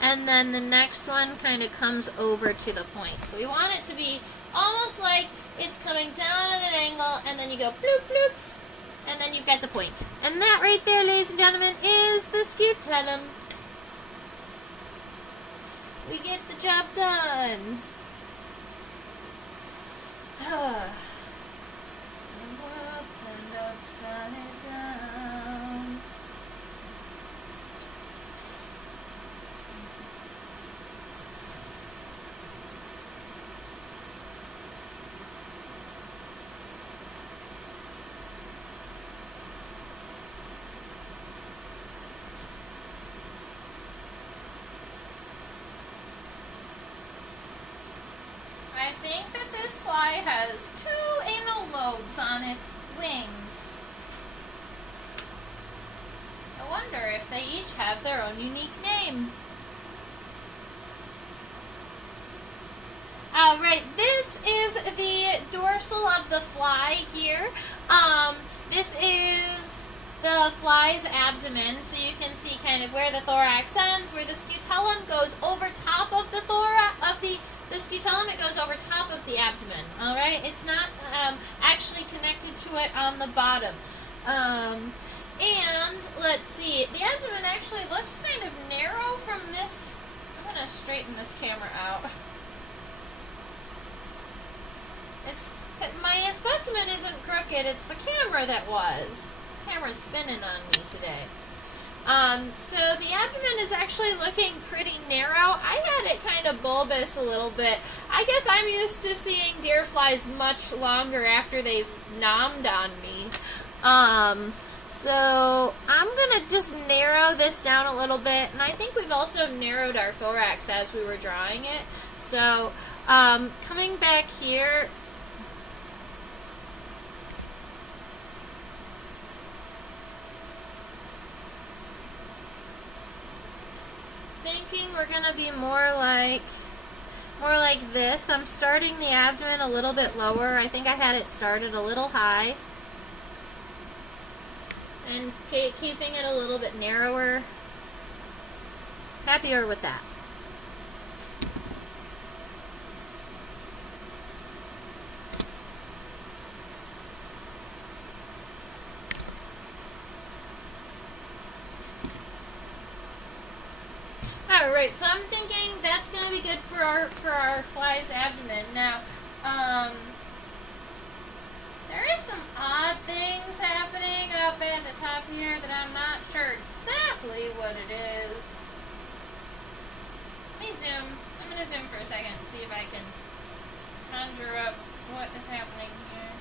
and then the next one kind of comes over to the point. So we want it to be almost like it's coming down at an angle, and then you go bloop bloops, and then you've got the point. And that right there, ladies and gentlemen, is the scutellum. We get the job done. Upside down. I think that this fly has 2 anal lobes on its wings. I wonder if they each have their own unique name. Alright, this is the dorsal of the fly here. This is the fly's abdomen, so you can see kind of where the thorax ends, where the scutellum goes over top of the thorax, of the scutellum, it goes over top of the abdomen, alright? It's not actually connected to it on the bottom. And, let's see, the abdomen actually looks kind of narrow from this. I'm going to straighten this camera out. My specimen isn't crooked, it's the camera that was. The camera's spinning on me today. So the abdomen is actually looking pretty narrow. I had it kind of bulbous a little bit. I guess I'm used to seeing deer flies much longer after they've nommed on me. So I'm going to just narrow this down a little bit. And I think we've also narrowed our thorax as we were drawing it. So coming back here, thinking we're going to be more like this. I'm starting the abdomen a little bit lower. I think I had it started a little high. And keeping it a little bit narrower. Happier with that. Alright, so I'm thinking that's going to be good for our fly's abdomen. Now, there is some odd things happening up at the top here that I'm not sure exactly what it is. Let me zoom. I'm going to zoom for a second and see if I can conjure up what is happening here.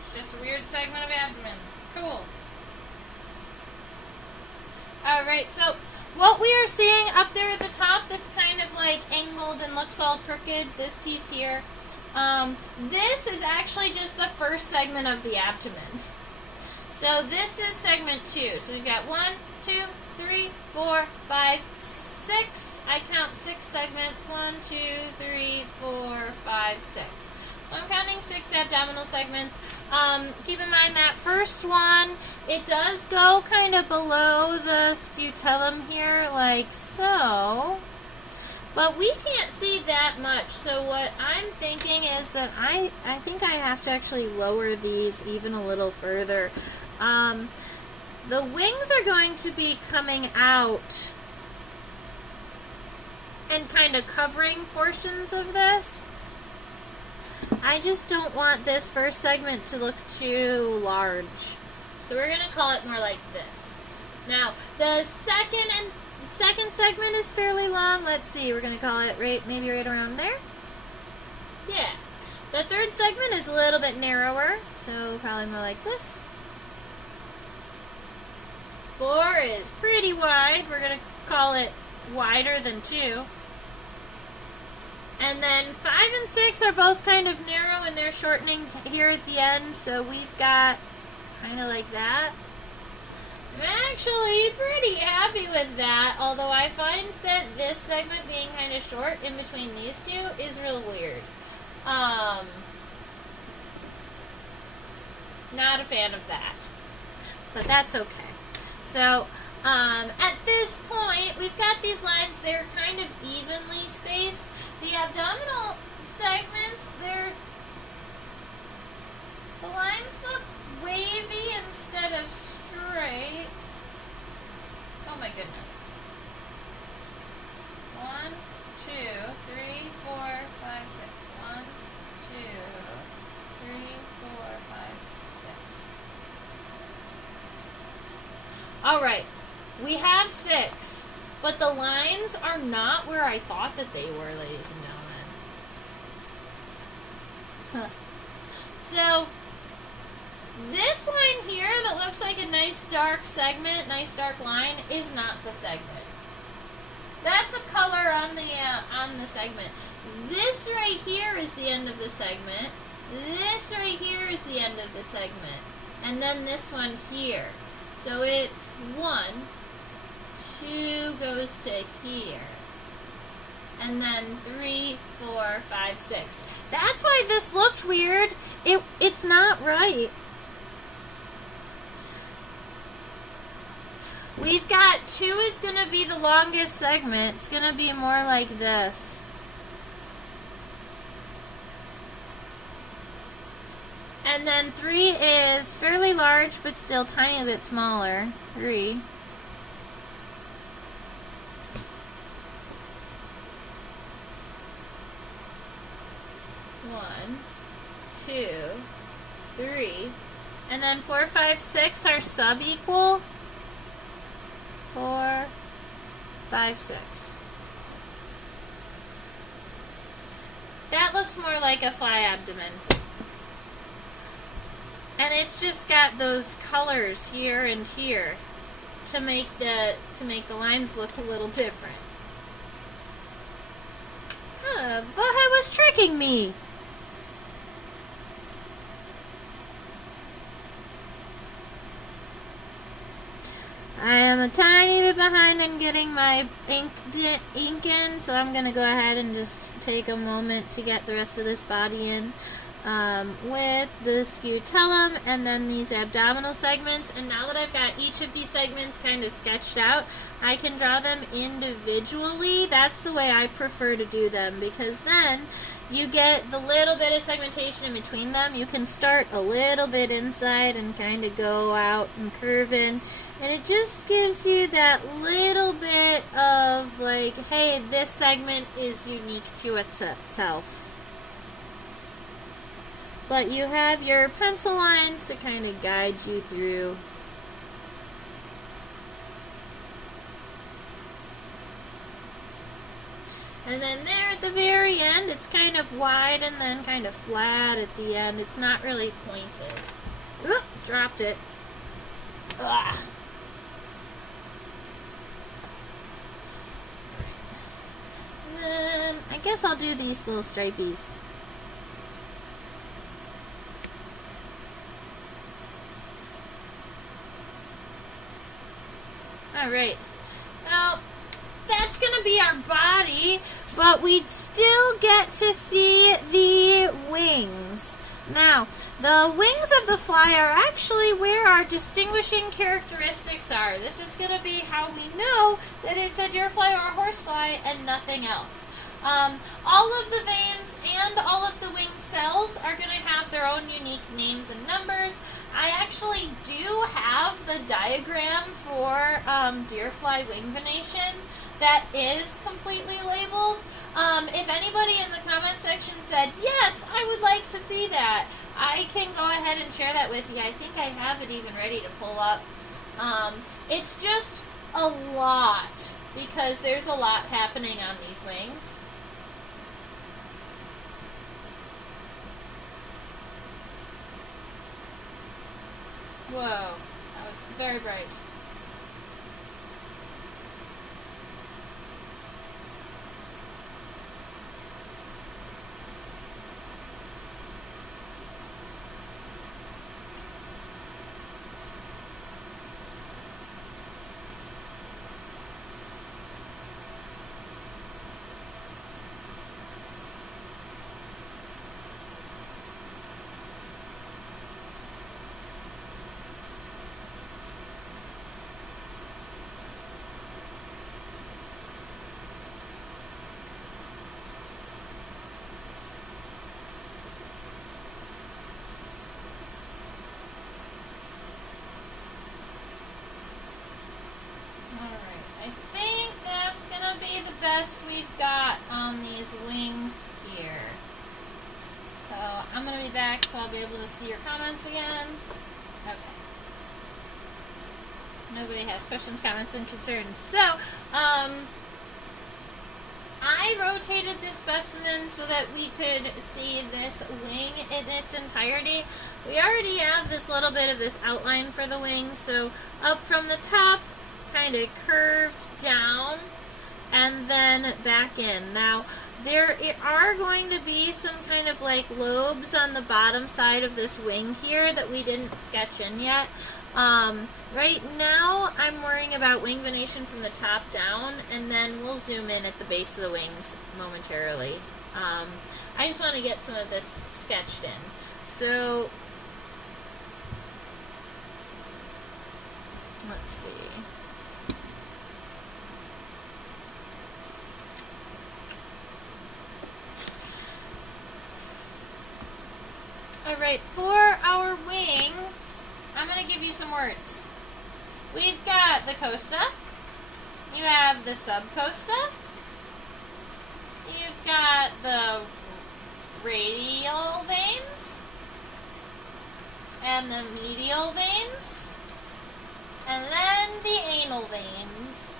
It's just a weird segment of abdomen. Cool. Alright, so what we are seeing up there at the top that's kind of like angled and looks all crooked, this piece here, this is actually just the first segment of the abdomen. So this is segment 2. So we've got 1, 2, 3, 4, 5, 6. I count 6 segments. 1, 2, 3, 4, 5, 6. So I'm counting 6 abdominal segments. Keep in mind that first one, it does go kind of below the scutellum here, like so. But we can't see that much. So what I'm thinking is that I think I have to actually lower these even a little further. the wings are going to be coming out and kind of covering portions of this. I just don't want this first segment to look too large. So we're going to call it more like this. Now, the second segment is fairly long. Let's see, we're going to call it maybe right around there. Yeah. The third segment is a little bit narrower, so probably more like this. 4 is pretty wide. We're going to call it wider than 2. And then 5 and 6 are both kind of narrow and they're shortening here at the end, so we've got kind of like that. I'm actually pretty happy with that, although I find that this segment being kind of short in between these two is real weird. Not a fan of that, but that's okay. So, at this point, we've got these lines, they're kind of evenly spaced. The abdominal segments, the lines look wavy instead of straight. Oh my goodness. 1, 2, 3, 4, 5, 6. 1, 2, 3, 4, 5, 6. Alright, we have 6. But the lines are not where I thought that they were, ladies and gentlemen. So, this line here that looks like a nice dark segment, nice dark line, is not the segment. That's a color on the segment. This right here is the end of the segment. This right here is the end of the segment. And then this one here. So it's 1, 2 goes to here. And then 3, 4, 5, 6. That's why this looked weird. It's not right. We've got 2 is going to be the longest segment. It's going to be more like this. And then 3 is fairly large, but still tiny bit smaller. 3. One, 2, 3, and then 4, 5, 6 are sub-equal. 4, 5, 6. That looks more like a fly abdomen. And it's just got those colors here and here to make the lines look a little different. Huh, Bohai was tricking me. I am a tiny bit behind on getting my ink in, so I'm going to go ahead and just take a moment to get the rest of this body in with the scutellum and then these abdominal segments. And now that I've got each of these segments kind of sketched out, I can draw them individually. That's the way I prefer to do them, because then you get the little bit of segmentation in between them. You can start a little bit inside and kind of go out and curve in. And it just gives you that little bit of like, hey, this segment is unique to itself. But you have your pencil lines to kind of guide you through. And then there at the very end, it's kind of wide and then kind of flat at the end. It's not really pointed. Oop, dropped it. Ugh. I guess I'll do these little stripies. Alright. Well, that's going to be our body, but we still get to see the wings. Now, the wings of the fly are actually where our distinguishing characteristics are. This is going to be how we know that it's a deer fly or a horse fly and nothing else. All of the veins and all of the wing cells are going to have their own unique names and numbers. I actually do have the diagram for deerfly wing venation that is completely labeled. If anybody in the comment section said, yes, I would like to see that, I can go ahead and share that with you. I think I have it even ready to pull up. It's just a lot because there's a lot happening on these wings. Whoa, that was very bright. Best we've got on these wings here. So I'm going to be back so I'll be able to see your comments again. Okay. Nobody has questions, comments, and concerns. So, I rotated this specimen so that we could see this wing in its entirety. We already have this little bit of this outline for the wing, so up from the top, kind of curved down, and then back in. Now, there are going to be some kind of like lobes on the bottom side of this wing here that we didn't sketch in yet. Right now, I'm worrying about wing venation from the top down, and then we'll zoom in at the base of the wings momentarily. I just want to get some of this sketched in. So, let's see. Alright, for our wing, I'm going to give you some words. We've got the costa, you have the subcosta, you've got the radial veins, and the medial veins, and then the anal veins.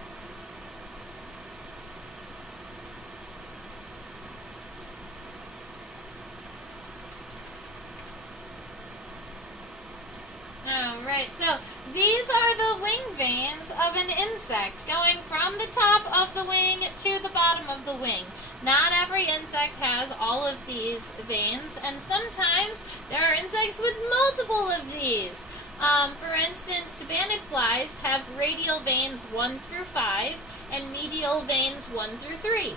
Alright, so these are the wing veins of an insect going from the top of the wing to the bottom of the wing. Not every insect has all of these veins, and sometimes there are insects with multiple of these. For instance, tabanid flies have radial veins 1 through 5 and medial veins 1 through 3.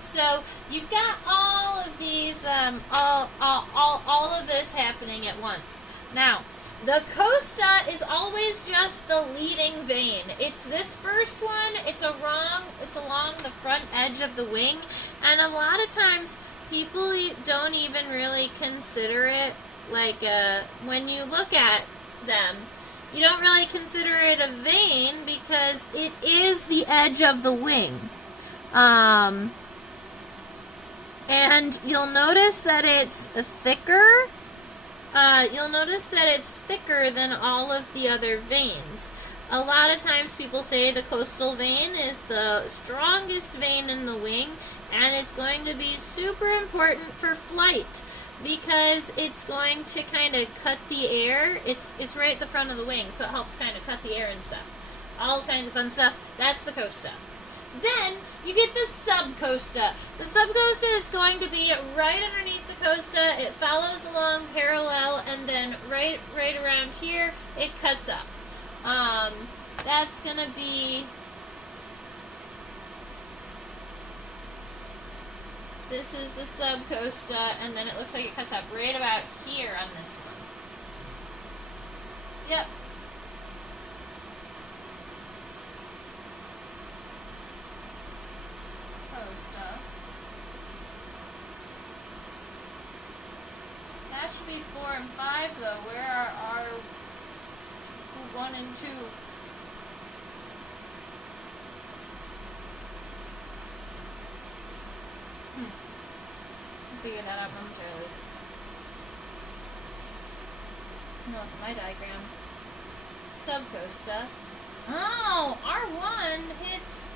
So you've got all of these, all of this happening at once. Now, the costa is always just the leading vein. It's this first one, it's along the front edge of the wing, and a lot of times people don't even really consider it, like, when you look at them, you don't really consider it a vein because it is the edge of the wing. And you'll notice that it's thicker. You'll notice that it's thicker than all of the other veins. A lot of times people say the costal vein is the strongest vein in the wing, and it's going to be super important for flight because it's going to kind of cut the air. It's right at the front of the wing, so it helps kind of cut the air and stuff. All kinds of fun stuff. That's the costa. Then you get the subcosta. The subcosta is going to be right underneath the costa. It follows along parallel, and then right around here, it cuts up. That's going to be, this is the subcosta, and then it looks like it cuts up right about here on this one. Yep. That should be 4 and 5 though. Where are our 1 and 2? I'll figure that out momentarily. Look at my diagram. Subcosta. Oh, R1 hits.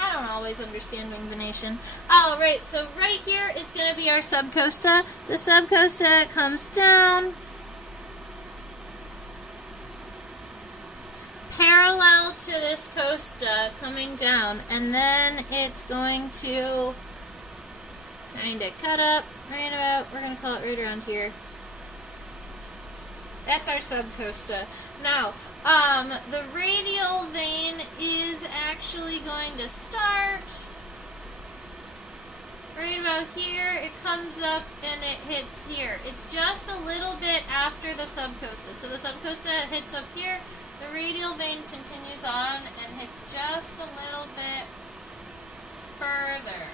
I don't always understand wing venation. Oh, right. So right here is going to be our subcosta. The subcosta comes down parallel to this costa coming down, and then it's going to kind of cut up right about, we're going to call it right around here. That's our subcosta. Now, the radial vein is actually going to start right about here. It comes up and it hits here. It's just a little bit after the subcosta. So the subcosta hits up here. The radial vein continues on and hits just a little bit further.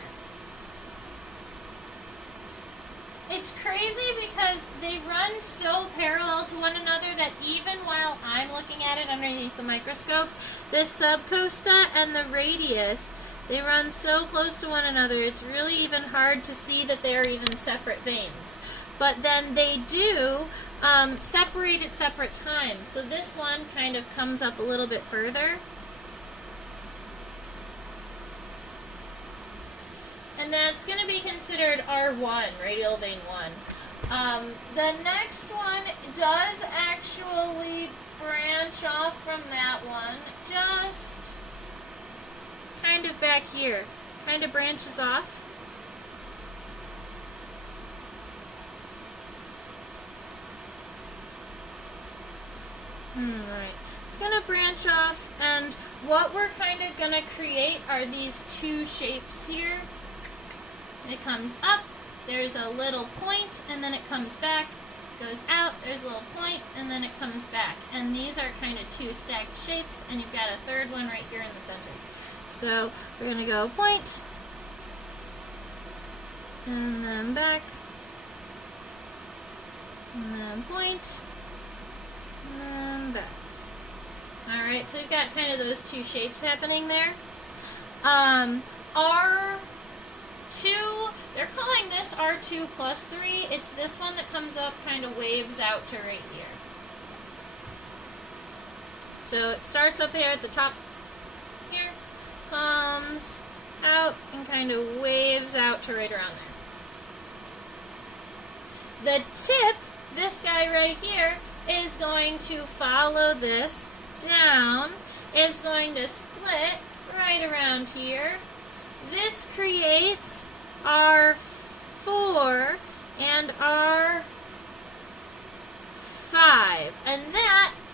It's crazy because they run so parallel to one another that even while I'm looking at it underneath the microscope, this subcosta and the radius, they run so close to one another, it's really even hard to see that they are even separate veins. But then they do separate at separate times. So this one kind of comes up a little bit further. And that's going to be considered R1, radial vein 1. The next one does actually branch off from that one, just kind of back here. Kind of branches off. Right. It's going to branch off, and what we're kind of going to create are these two shapes here. It comes up, there's a little point, and then it comes back, goes out, there's a little point, and then it comes back. And these are kind of two stacked shapes, and you've got a third one right here in the center. So we're going to go point, and then back, and then point, and then back. Alright, so we've got kind of those two shapes happening there. R2, they're calling this R2 plus 3. It's this one that comes up, kind of waves out to right here. So it starts up here at the top here, comes out, and kind of waves out to right around there. The tip, this guy right here, is going to follow this down, is going to split right around here. This creates R4 and R5. And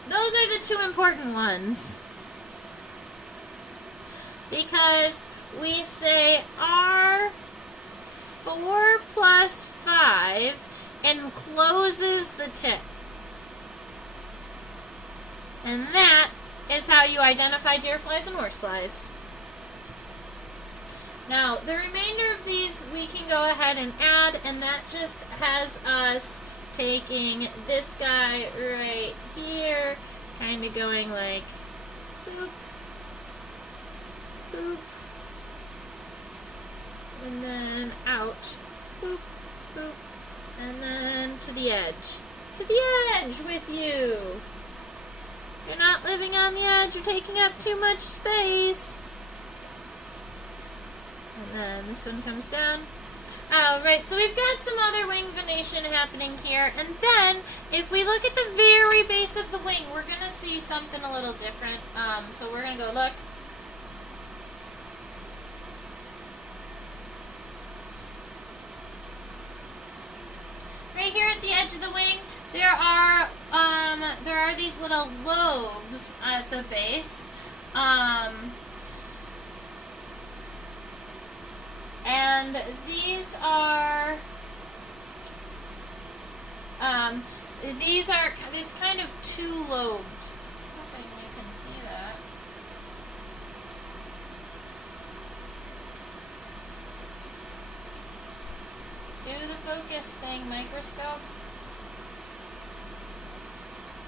those are the two important ones. Because we say R4 plus 5 encloses the tip. And that is how you identify deer flies and horseflies. Now, the remainder of these we can go ahead and add, and that just has us taking this guy right here, kind of going like boop, boop, and then out, boop, boop, and then to the edge. To the edge with you! You're not living on the edge, you're taking up too much space. And then this one comes down. Alright, so we've got some other wing venation happening here. And then, if we look at the very base of the wing, we're going to see something a little different. So we're going to go look. Right here at the edge of the wing, there are these little lobes at the base. And these are, it's kind of two-lobed. Hoping you can see that. focus thing, microscope?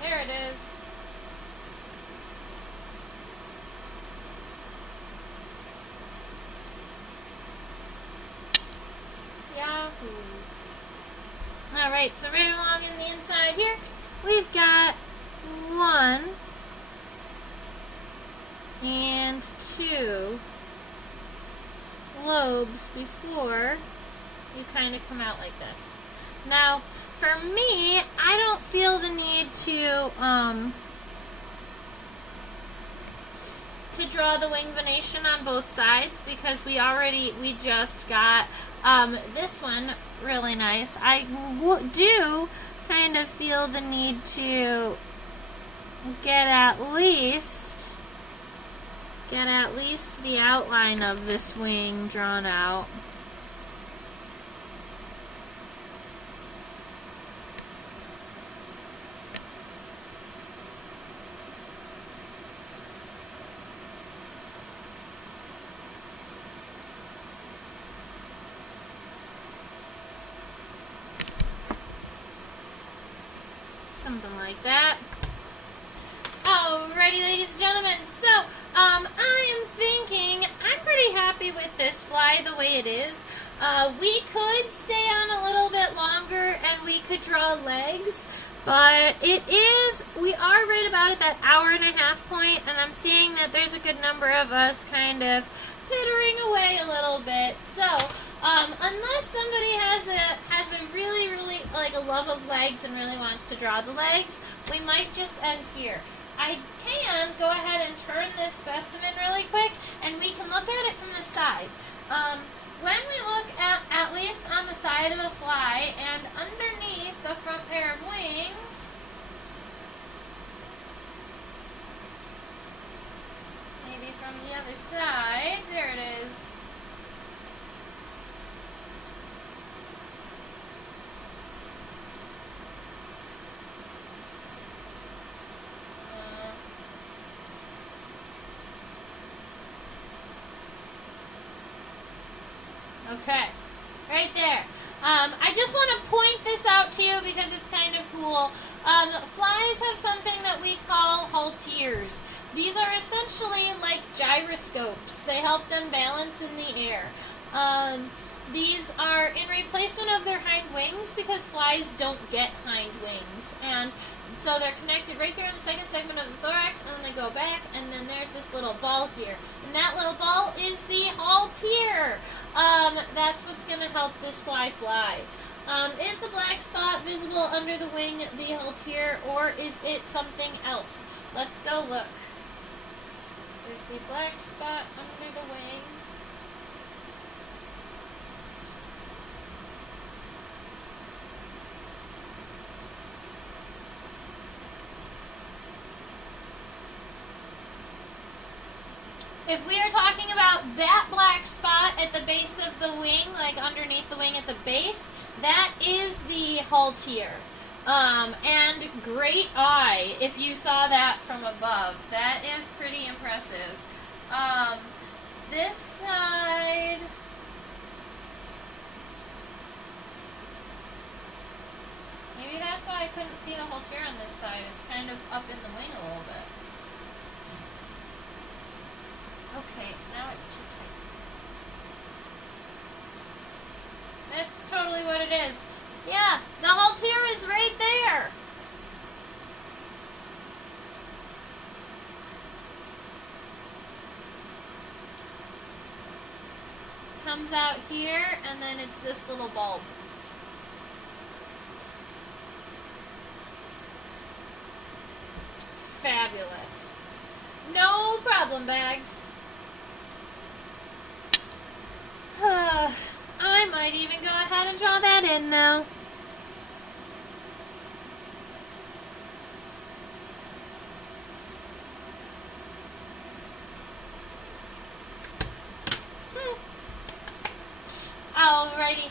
There it is. Yahoo. Alright, so right along in the inside here, we've got 1 and 2 lobes before you kind of come out like this. Now, for me, I don't feel the need to draw the wing venation on both sides because we just got this one really nice. I do kind of feel the need to get at least the outline of this wing drawn out. Something like that. Alrighty, ladies and gentlemen, so I am thinking I'm pretty happy with this fly the way it is. We could stay on a little bit longer and we could draw legs, but we are right about at that hour-and-a-half point, and I'm seeing that there's a good number of us kind of pittering away a little bit. So unless somebody has a really like a love of legs and really wants to draw the legs, we might just end here. I can go ahead and turn this specimen really quick, and we can look at it from the side. When we look at least on the side of a fly and underneath the front pair of wings, maybe from the other side, there it is. Okay, right there. I just want to point this out to you because it's kind of cool. Flies have something that we call halteres. These are essentially like gyroscopes. They help them balance in the air. These are in replacement of their hind wings because flies don't get hind wings. And so they're connected right there in the second segment of the thorax, and then they go back, and then there's this little ball here. And that little ball is the haltere. That's what's going to help this fly fly. Is the black spot visible under the wing the haltere, or is it something else? Let's go look. There's the black spot under the wing. If we are talking about that black spot at the base of the wing, like underneath the wing at the base, that is the haltere. And great eye if you saw that from above. That is pretty impressive. This side, maybe that's why I couldn't see the haltere on this side. It's kind of up in the wing a little bit. Okay, now it's too tight. That's totally what it is. Yeah, the haltere is right there. Comes out here, and then it's this little bulb. Fabulous. No problem, Bags. I might even go ahead and draw that in now. Alrighty.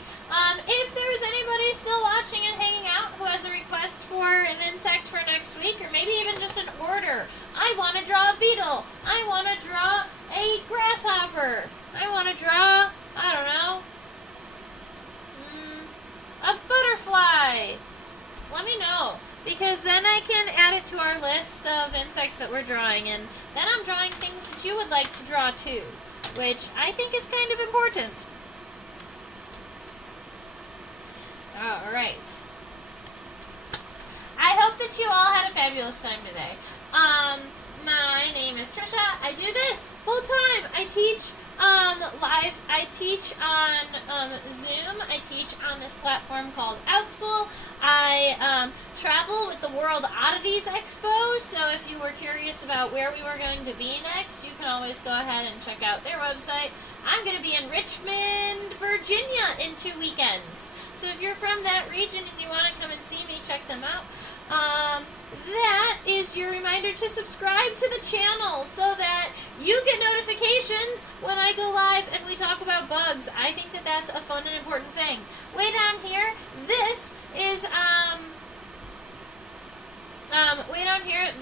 If there's anybody still watching and hanging out who has a request for an insect for next week, or maybe even just an order, I want to draw a beetle. I want to draw a grasshopper. I want to draw, I don't know, butterfly. Let me know, because then I can add it to our list of insects that we're drawing, and then I'm drawing things that you would like to draw too, which I think is kind of important. All right. I hope that you all had a fabulous time today. My name is Trisha. I do this full time. I teach live. I teach on Zoom. I teach on this platform called OutSchool. I travel with the World Oddities Expo, so if you were curious about where we were going to be next, you can always go ahead and check out their website. I'm going to be in Richmond, Virginia in 2 weekends. So if you're from that region and you want to come and see me, check them out. That is your reminder to subscribe to the channel so that you get notifications when I go live and we talk about bugs. I think that that's a fun and important thing. Way down here, this is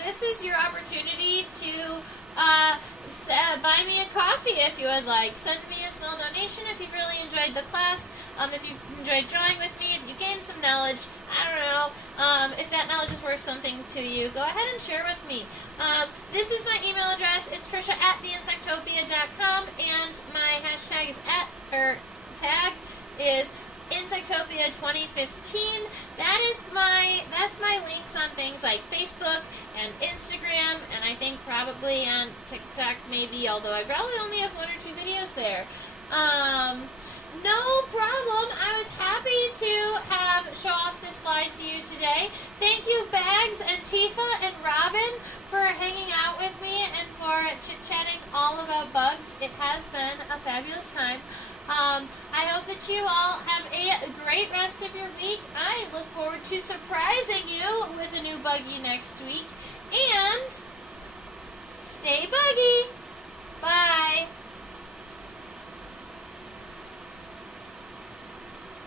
this is your opportunity to buy me a coffee if you would like. Send me a small donation if you've really enjoyed the class. If you've enjoyed drawing with me, if you gained some knowledge, I don't know, if that knowledge is worth something to you, go ahead and share with me. This is my email address. It's trisha@theinsectopia.com, and my hashtag is tag is Insectopia2015. That's my links on things like Facebook and Instagram, and I think probably on TikTok maybe, although I probably only have 1 or 2 videos there. No problem. I was happy to show off this fly to you today. Thank you, Bags and Tifa and Robin, for hanging out with me and for chit-chatting all about bugs. It has been a fabulous time. I hope that you all have a great rest of your week. I look forward to surprising you with a new buggy next week. And stay buggy!